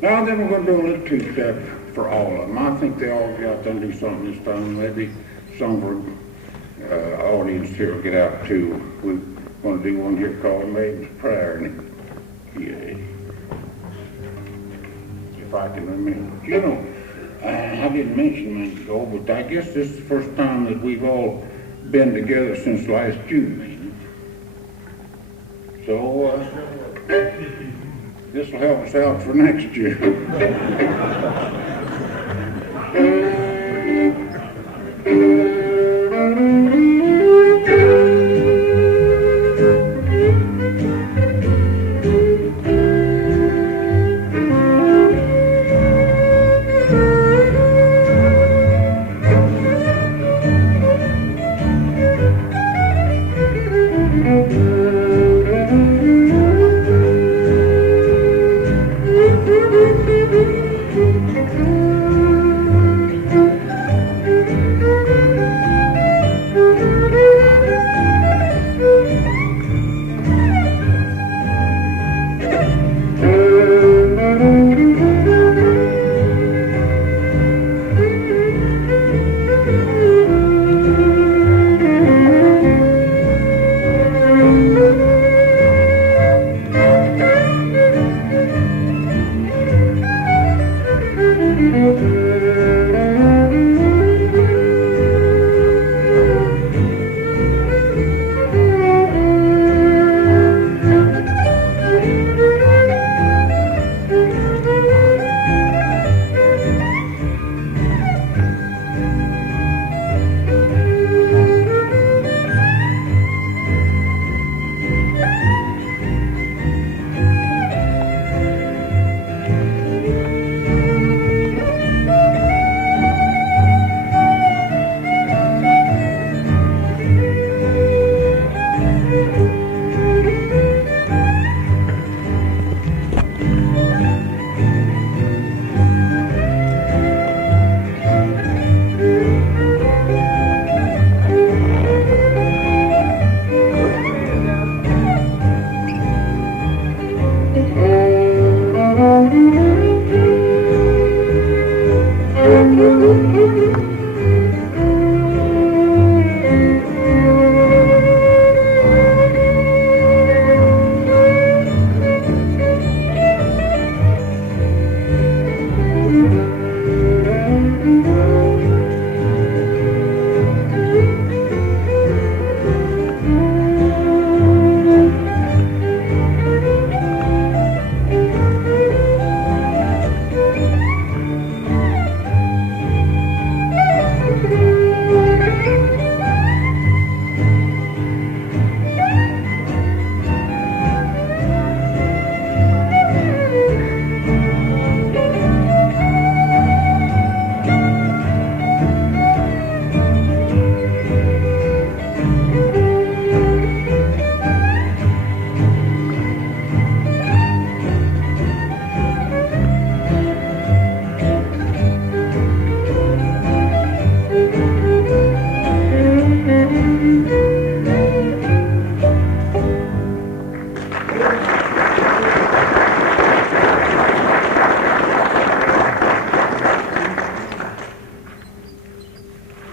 Now then we're going to do a little two-step for all of them. I think they all get out there and do something this time. Maybe some for audience here will get out too. We're going to do one here called Maiden's Prayer. Yeah. If I can remember. You know, I didn't mention a minute ago, but I guess this is the first time that we've all been together since last June meeting. So, this will help us out for next year.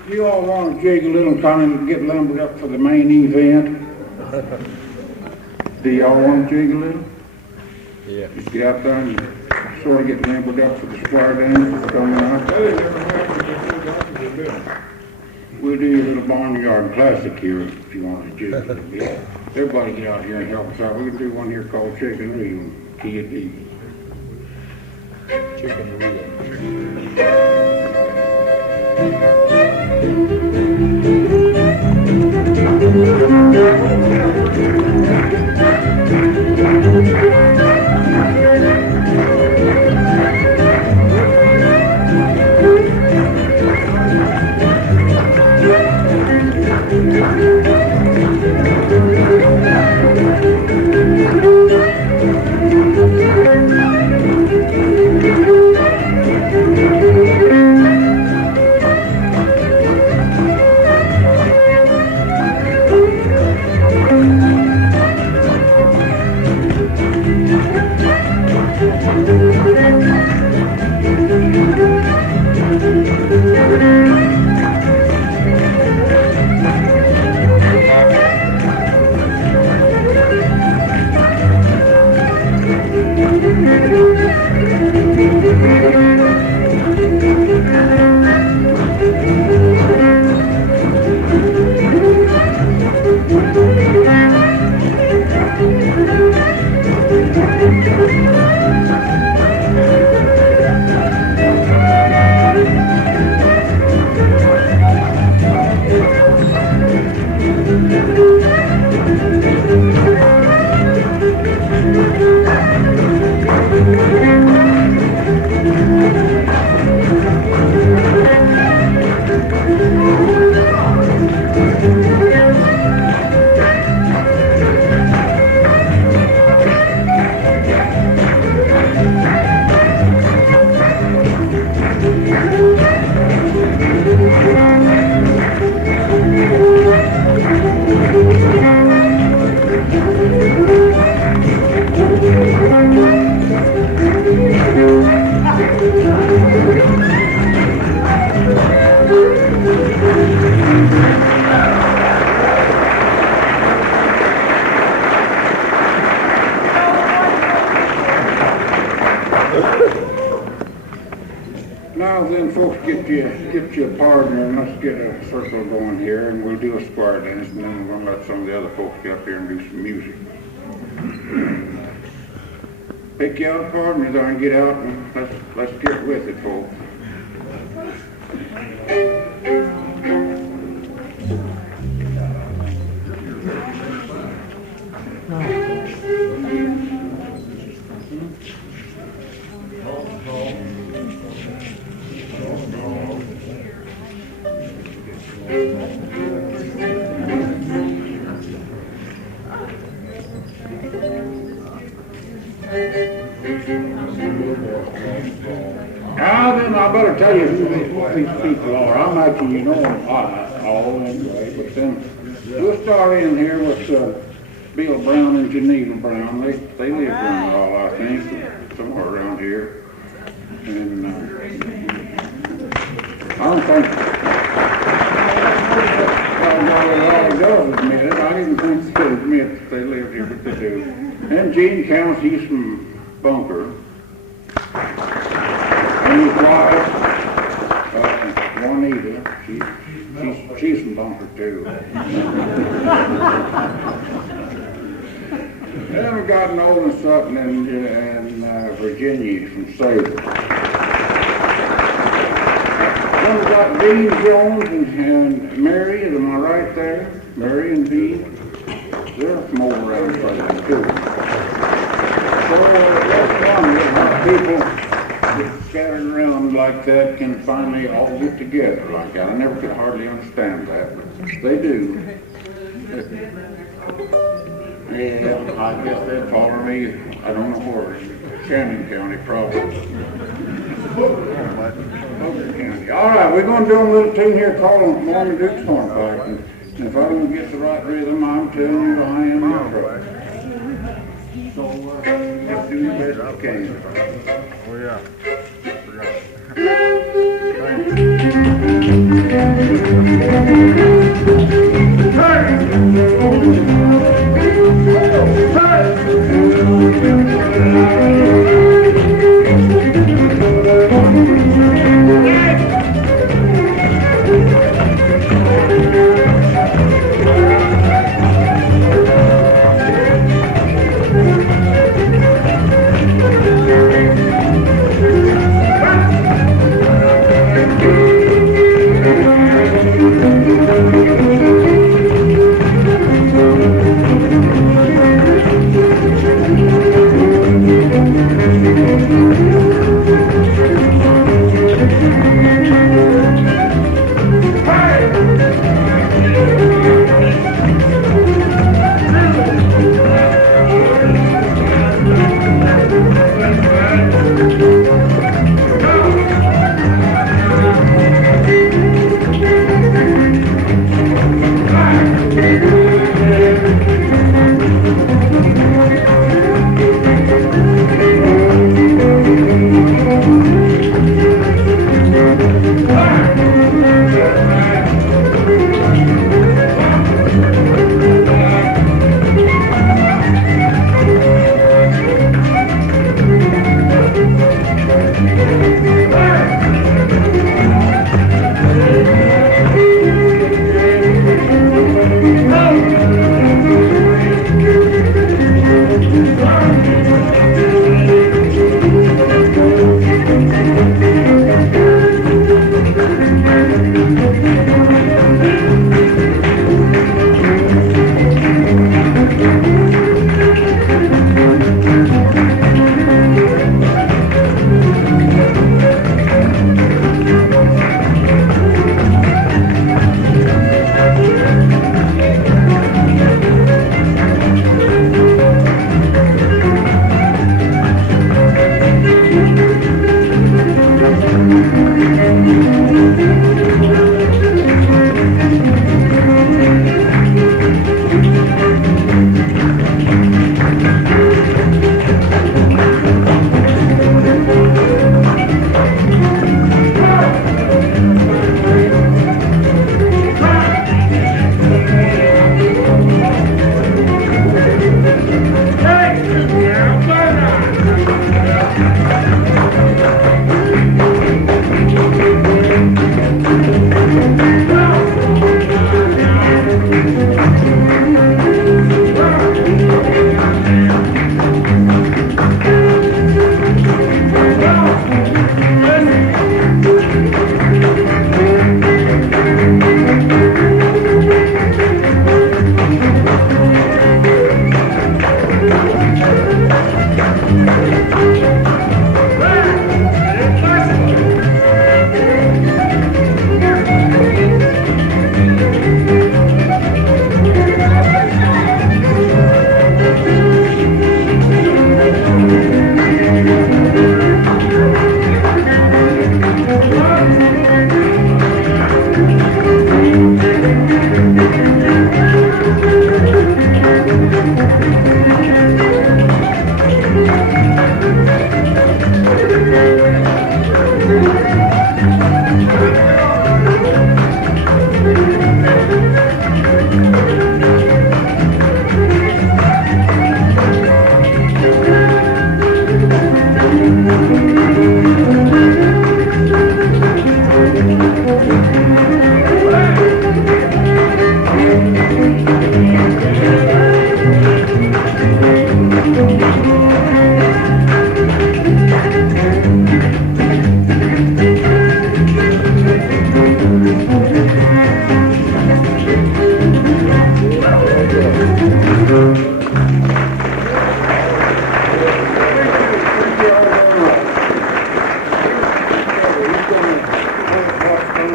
You all want to jig a little, kind of get lumbered up for the main event? Do y'all want to jig a little? Yeah. Just get out there and sort of get lumbered up for the square dance that's coming up. We'll do a little barnyard classic here if you want to jig a little bit. Everybody get out here and help us out. We can do one here called Chicken Reel, key it deep. Chicken reel. Now then, folks, get you a partner and let's get a circle going here, and we'll do a square dance, and then we're going to let some of the other folks get up here and do some music. Pick you out a partner there and get out, and let's get with it, folks. Now then, I better tell you who these people are. I'm actually, you know them all anyway, but then we'll start in here with Bill Brown and Geneva Brown. They live in Rolla, I think, somewhere around here. And don't think, all does admit it. I didn't think they'd admit that they lived here, but they do. And Gene Counts, he's from Bunker. And his wife, Juanita, she's from Bunker too. Then we got an old Sutton and Virginia from Salem. Then we got Dean Jones and Mary, am I right there? Mary and Dean, they're from over around Salem too. So that's wonderful how people that scattered around like that can finally all get together like that. I never could hardly understand that, but they do. Yeah, I guess they'd follow me, I don't know where, Shannon County probably. Booker County. All right, we're going to do a little tune here called Mormon Duke's Hornpipe. And if I don't get the right rhythm, I'm telling you I am in trouble. So just do the best you can. Oh, yeah. Thank you.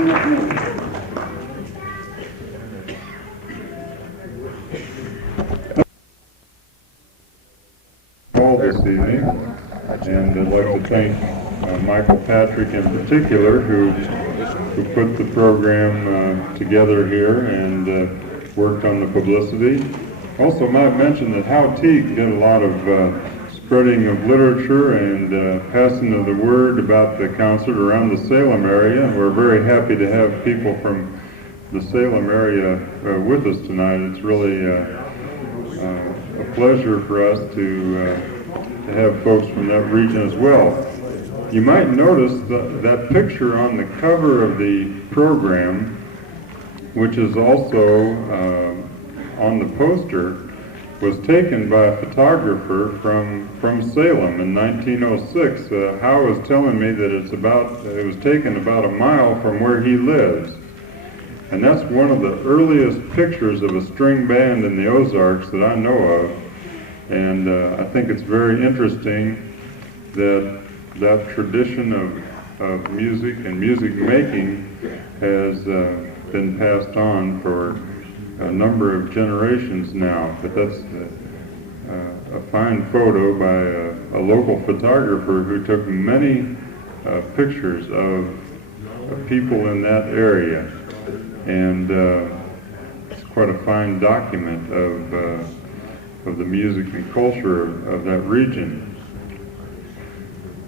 All this evening, and I'd like to thank Michael Patrick in particular, who put the program together here and worked on the publicity. Also, might mention that Howe Teague did a lot of spreading of literature and passing of the word about the concert around the Salem area. And we're very happy to have people from the Salem area with us tonight. It's really a pleasure for us to have folks from that region as well. You might notice that picture on the cover of the program, which is also on the poster, was taken by a photographer from Salem in 1906. Howe was telling me that it was taken about a mile from where he lives. And that's one of the earliest pictures of a string band in the Ozarks that I know of. And I think it's very interesting that that tradition of music and music making has been passed on for a number of generations now. But that's a fine photo by a local photographer who took many pictures of people in that area. And it's quite a fine document of the music and culture of that region.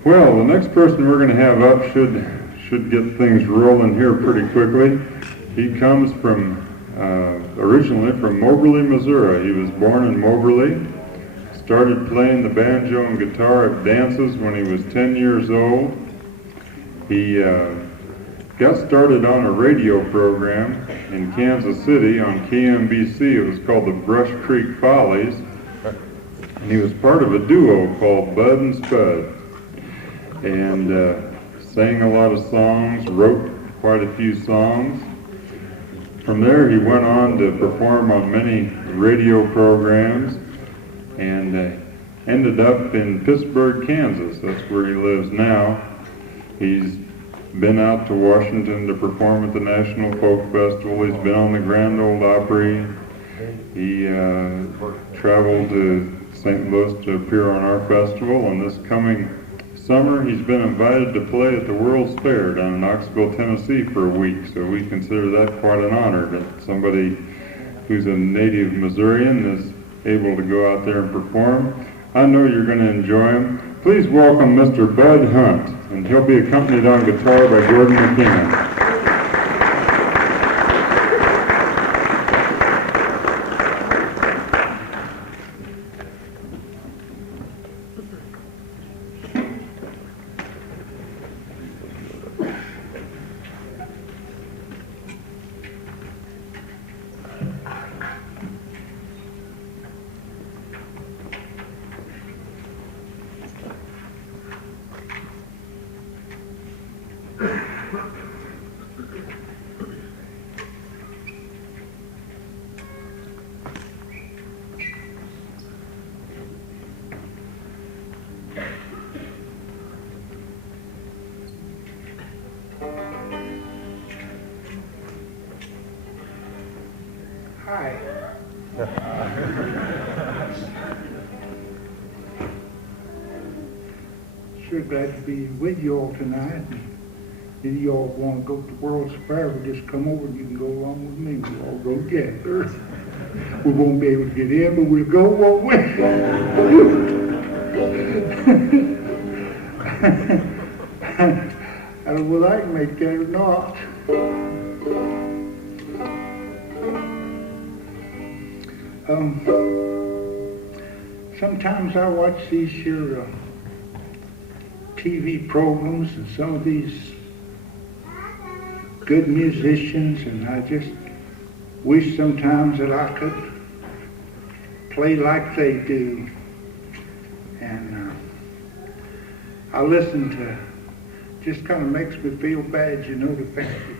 Well, the next person we're going to have up should get things rolling here pretty quickly. He comes from originally from Moberly, Missouri. He was born in Moberly. Started playing the banjo and guitar at dances when he was 10 years old. He got started on a radio program in Kansas City on KMBC. It was called the Brush Creek Follies. And he was part of a duo called Bud and Spud. And sang a lot of songs, wrote quite a few songs. From there he went on to perform on many radio programs and ended up in Pittsburgh, Kansas. That's where he lives now. He's been out to Washington to perform at the National Folk Festival. He's been on the Grand Ole Opry. He traveled to St. Louis to appear on our festival, and this coming summer he's been invited to play at the World's Fair down in Knoxville, Tennessee for a week. So we consider that quite an honor that somebody who's a native Missourian is able to go out there and perform. I know you're going to enjoy him. Please welcome Mr. Bud Hunt, and he'll be accompanied on guitar by Gordon McCann. Hi. Sure glad to be with you all tonight. If you all want to go to the World's Fair, we just come over and you can go along with me. We'll all go together. We won't be able to get in, but we'll go, won't we? I don't know whether I can make that or not. Sometimes I watch these here TV programs and some of these good musicians, and I just wish sometimes that I could play like they do. And I listen to, just kind of makes me feel bad, you know, the fact that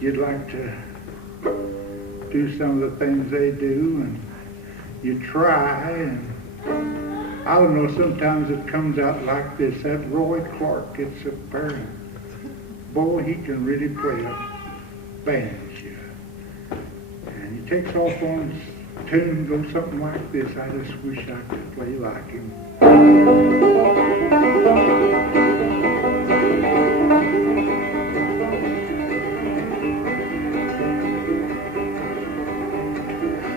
you'd like to do some of the things they do, and you try, and I don't know, sometimes it comes out like this. That Roy Clark gets up there and boy, he can really play a banjo. And he takes off on his tune and goes something like this. I just wish I could play like him.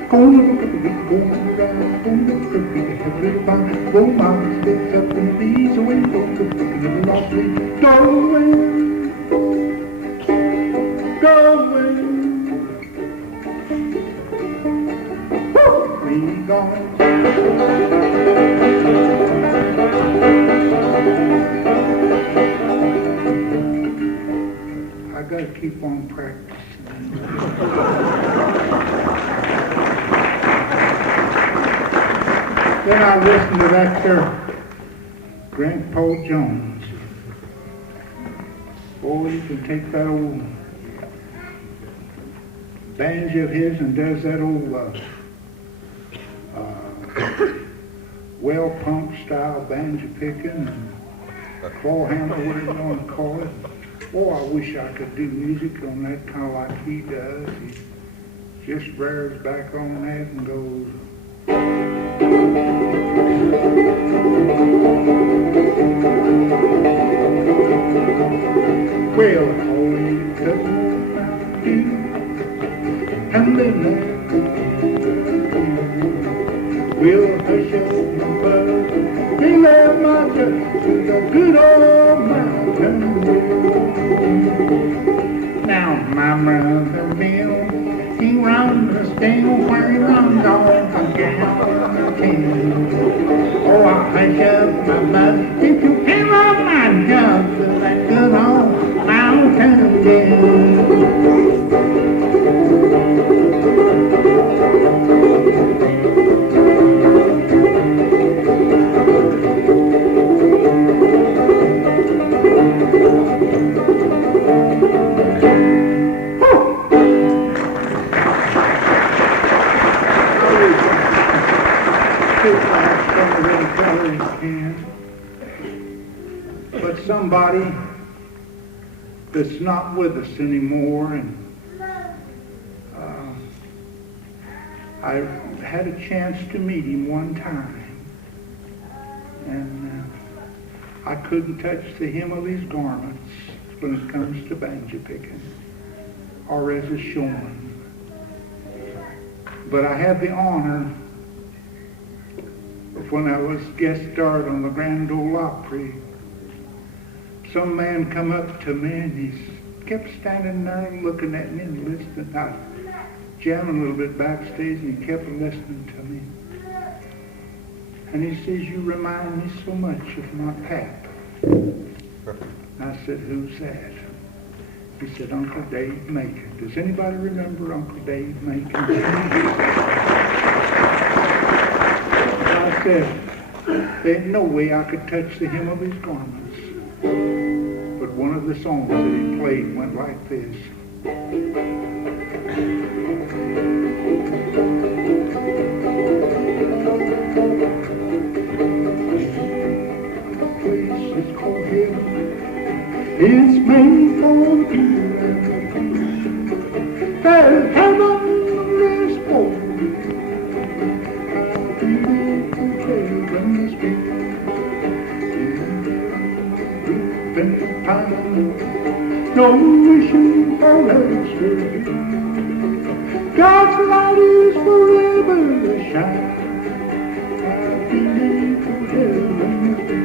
Gonna look at the beat, going around, gonna look at the beat, have a little fun, go mama, sticks up and bees away, go to the little lost way, going, woo, we gone. I gotta keep on practicing. Then I listened to that there Grandpa Jones. Boy, he can take that old banjo of his and does that old well pump style banjo picking and claw handle, whatever you want to call it. Oh, I wish I could do music on that kind of like he does. He just rears back on that and goes. Well, all you come do, and then we'll hush up my buzz, fill up my jug to the good old mountain road. Now, my brother Bill, he runs the stable where he runs on the gallows. Oh, I'll hush up my buzz if you fill up my jug to that good old mountain dew. But somebody that's not with us anymore, and I had a chance to meet him one time, and I couldn't touch the hem of his garments when it comes to banjo picking or as a showman. But I had the honor of when I was guest starred on the Grand Ole Opry. Some man come up to me and he kept standing there and looking at me and listening. I was jamming a little bit backstage and he kept listening to me. And he says, "You remind me so much of my pap." I said, "Who's that?" He said, "Uncle Dave Macon." Does anybody remember Uncle Dave Macon? I said, "There ain't no way I could touch the hem of his garments." But one of the songs that he played went like this. The place is called heaven. It's made for you. There's heaven is for you. How beautiful heaven must be. No wishing for extra. God's light is forever to shine. How beautiful heaven must be.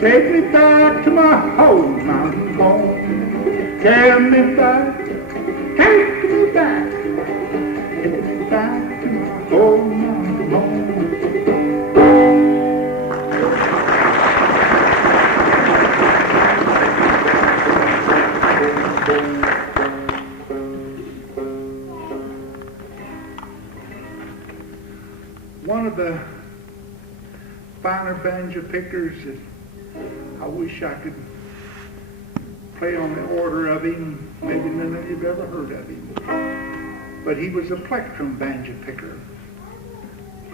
Take me back to my home mountain home. Carry me back, take me back. Take me back to my home mountain home. One of the finest minor banjo pickers that I wish I could play on the order of him. Maybe none of you've ever heard of him. But he was a plectrum banjo picker.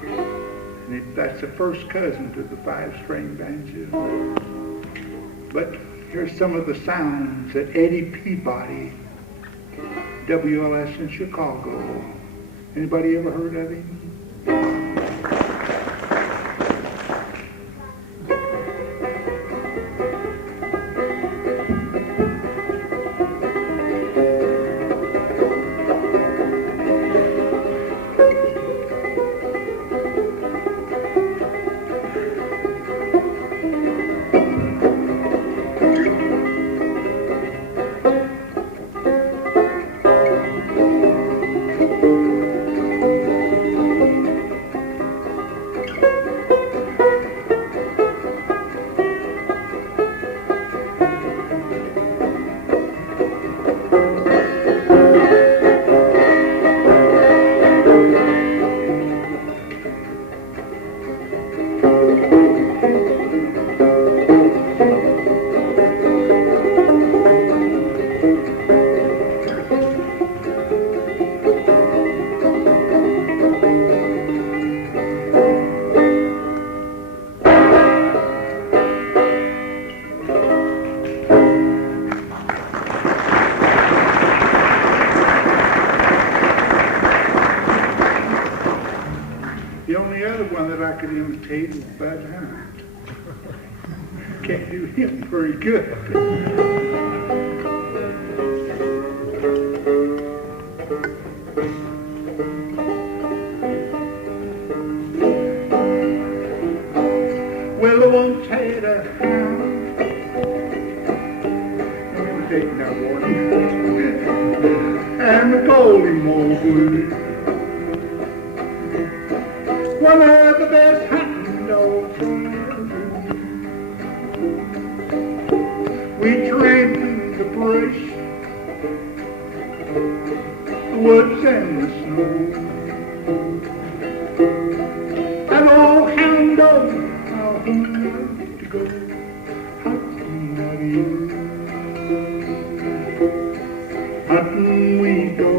And that's the first cousin to the 5-string banjo. But here's some of the sounds that Eddie Peabody, WLS in Chicago. Anybody ever heard of him? Can't do him very good. Well, I once had a hound. Let me take that one. And I called him old Wood. One of the best hunting dogs. We tramped through the brush, the woods and the snow. That old hound dog, how he loved to go hunting out here. Hunting we go.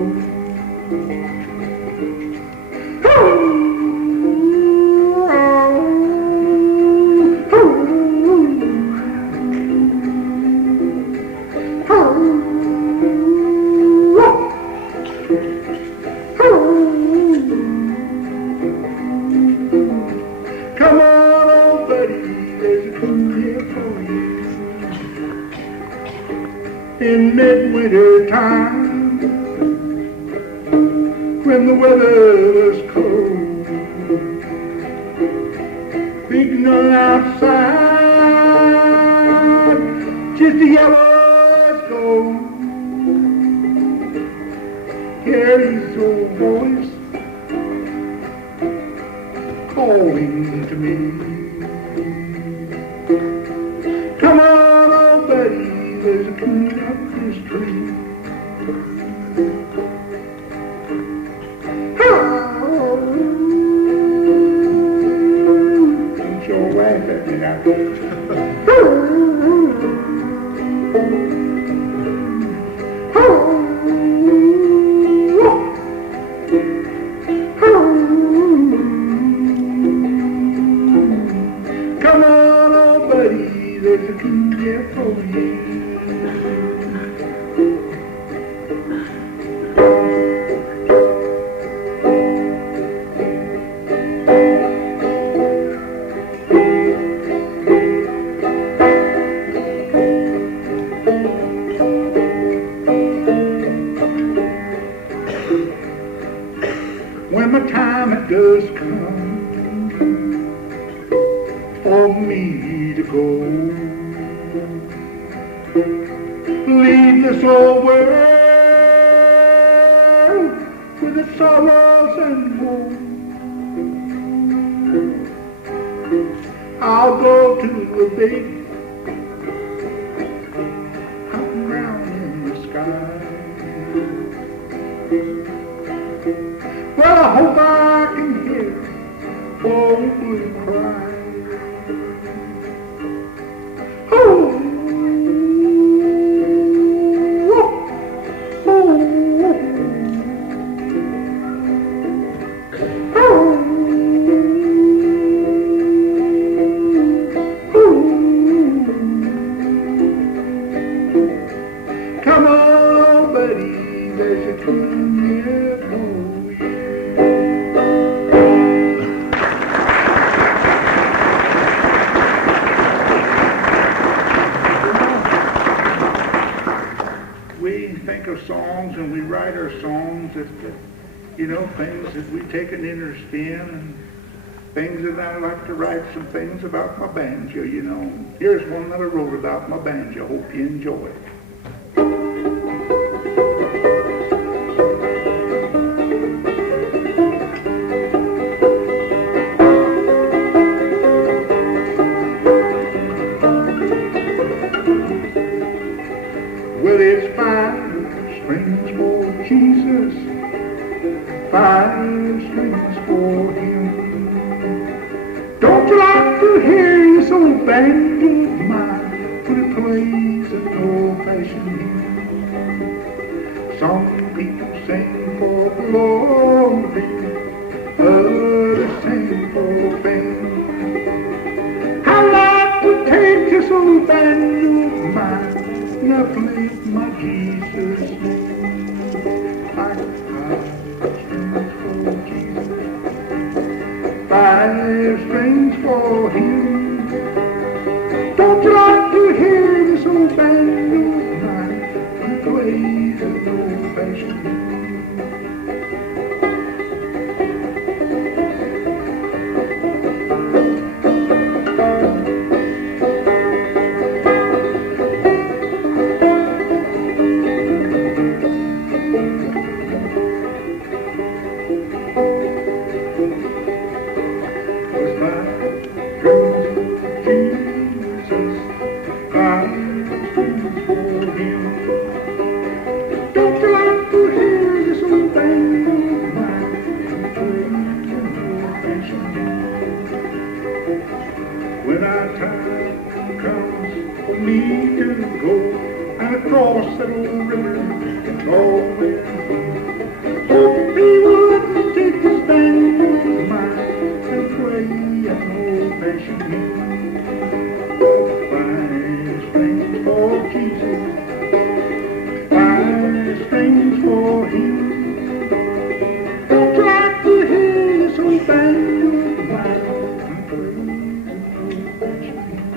In midwinter time, when the weather is cold, beating outside, just the yellow as gold. Hear his old voice calling to me. Come on, old buddy, there's a coon up this tree. Don't you laugh at me now. Come on, old buddy, there's a coon there for you. When my time it does come for me to go, leave this old world with its sorrows and woe. I'll go to a big hunting ground in the sky. Well, I hope I can hear old Blue cry. our songs and we write our songs that, you know, things that we take an interest in, and things that I like to write some things about my banjo, you know. Here's one that I wrote about my banjo. Hope you enjoy it. Well, it's 5 strings for Jesus, 5 strings for him. Don't you like to hear this old banjo of mine when it plays an old-fashioned hymn? Some people sing for glory, others sing for fame. I like to take this old banjo of mine and I play my Jesus name. Like 5 strings for Jesus, 5 strings for him. Don't you like to hear this old banjo of mine when it plays an old-fashioned hymn? When our time comes for me to go and across that old river and always hope he would take this banjo of mine and play an old-fashioned hymn. 5 strings for Jesus, 5 strings for him. Don't you like to hear this old banjo of mine and play an old-fashioned hymn?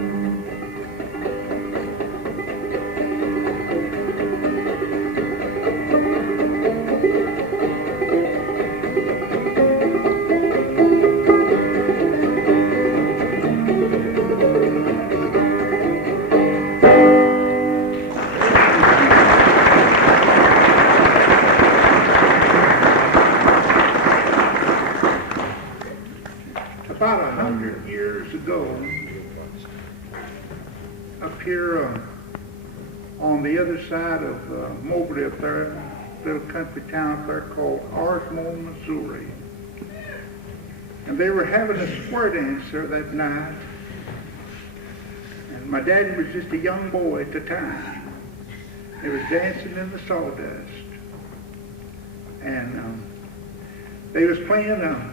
About 100 years ago, up here on the other side of Moberly up there, a little country town up there called Ardmore, Missouri. And they were having a square dance there that night. And my daddy was just a young boy at the time. They was dancing in the sawdust. And they was playing a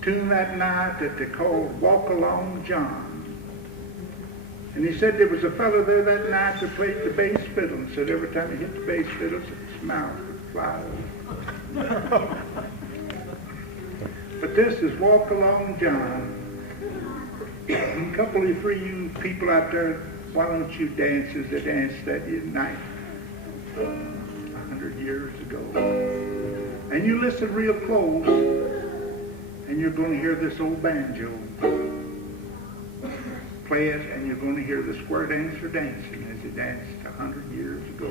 tune that night that they called Walk Along John. And he said there was a fellow there that night that played the bass fiddle, and said every time he hit the bass fiddle, his mouth would fly over. But this is Walk Along John. And a couple of you people out there, why don't you dance as they danced that night 100 years ago? And you listen real close, and you're going to hear this old banjo play it, and you're going to hear the square dancer dancing as he danced 100 years ago.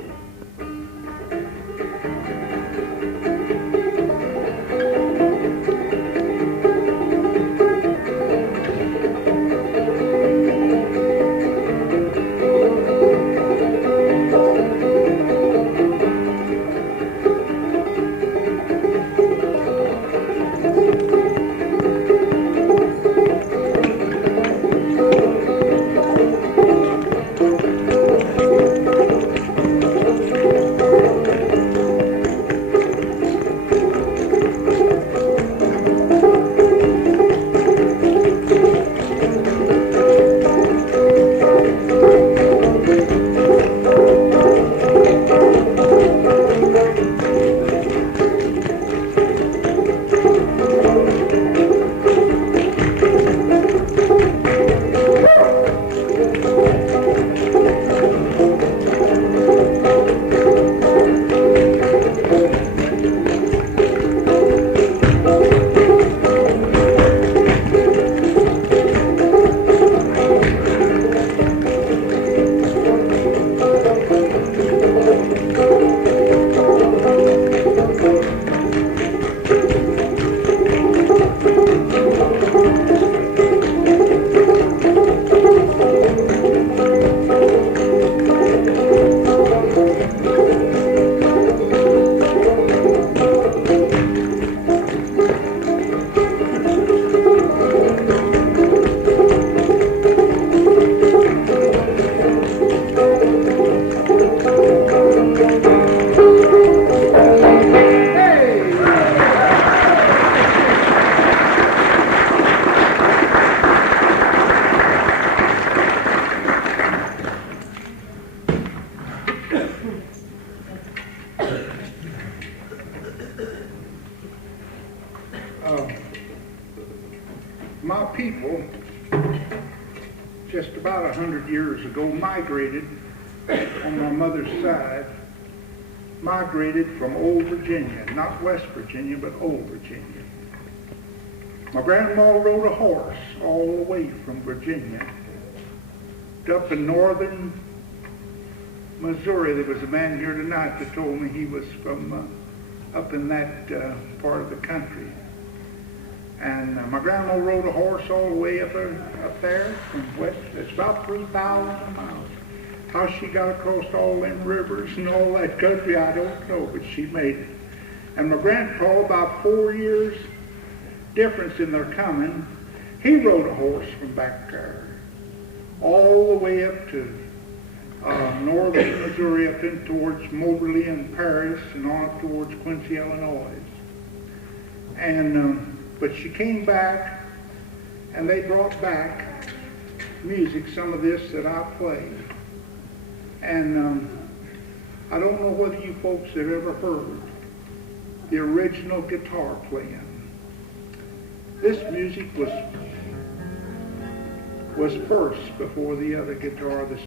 just about 100 years ago, migrated on my mother's side, migrated from old Virginia, not West Virginia, but old Virginia. My grandma rode a horse all the way from Virginia up in northern Missouri. There was a man here tonight that told me he was from up in that part of the country. And my grandma rode a horse all the way up there from west. It's about 3,000 miles. How she got across all them rivers and all that country, I don't know, but she made it. And my grandpa, about 4 years difference in their coming, he rode a horse from back there all the way up to northern Missouri, up in towards Moberly and Paris, and on up towards Quincy, Illinois. And but she came back, and they brought back music, some of this that I played. And I don't know whether you folks have ever heard the original guitar playing. This music was first before the other guitar, the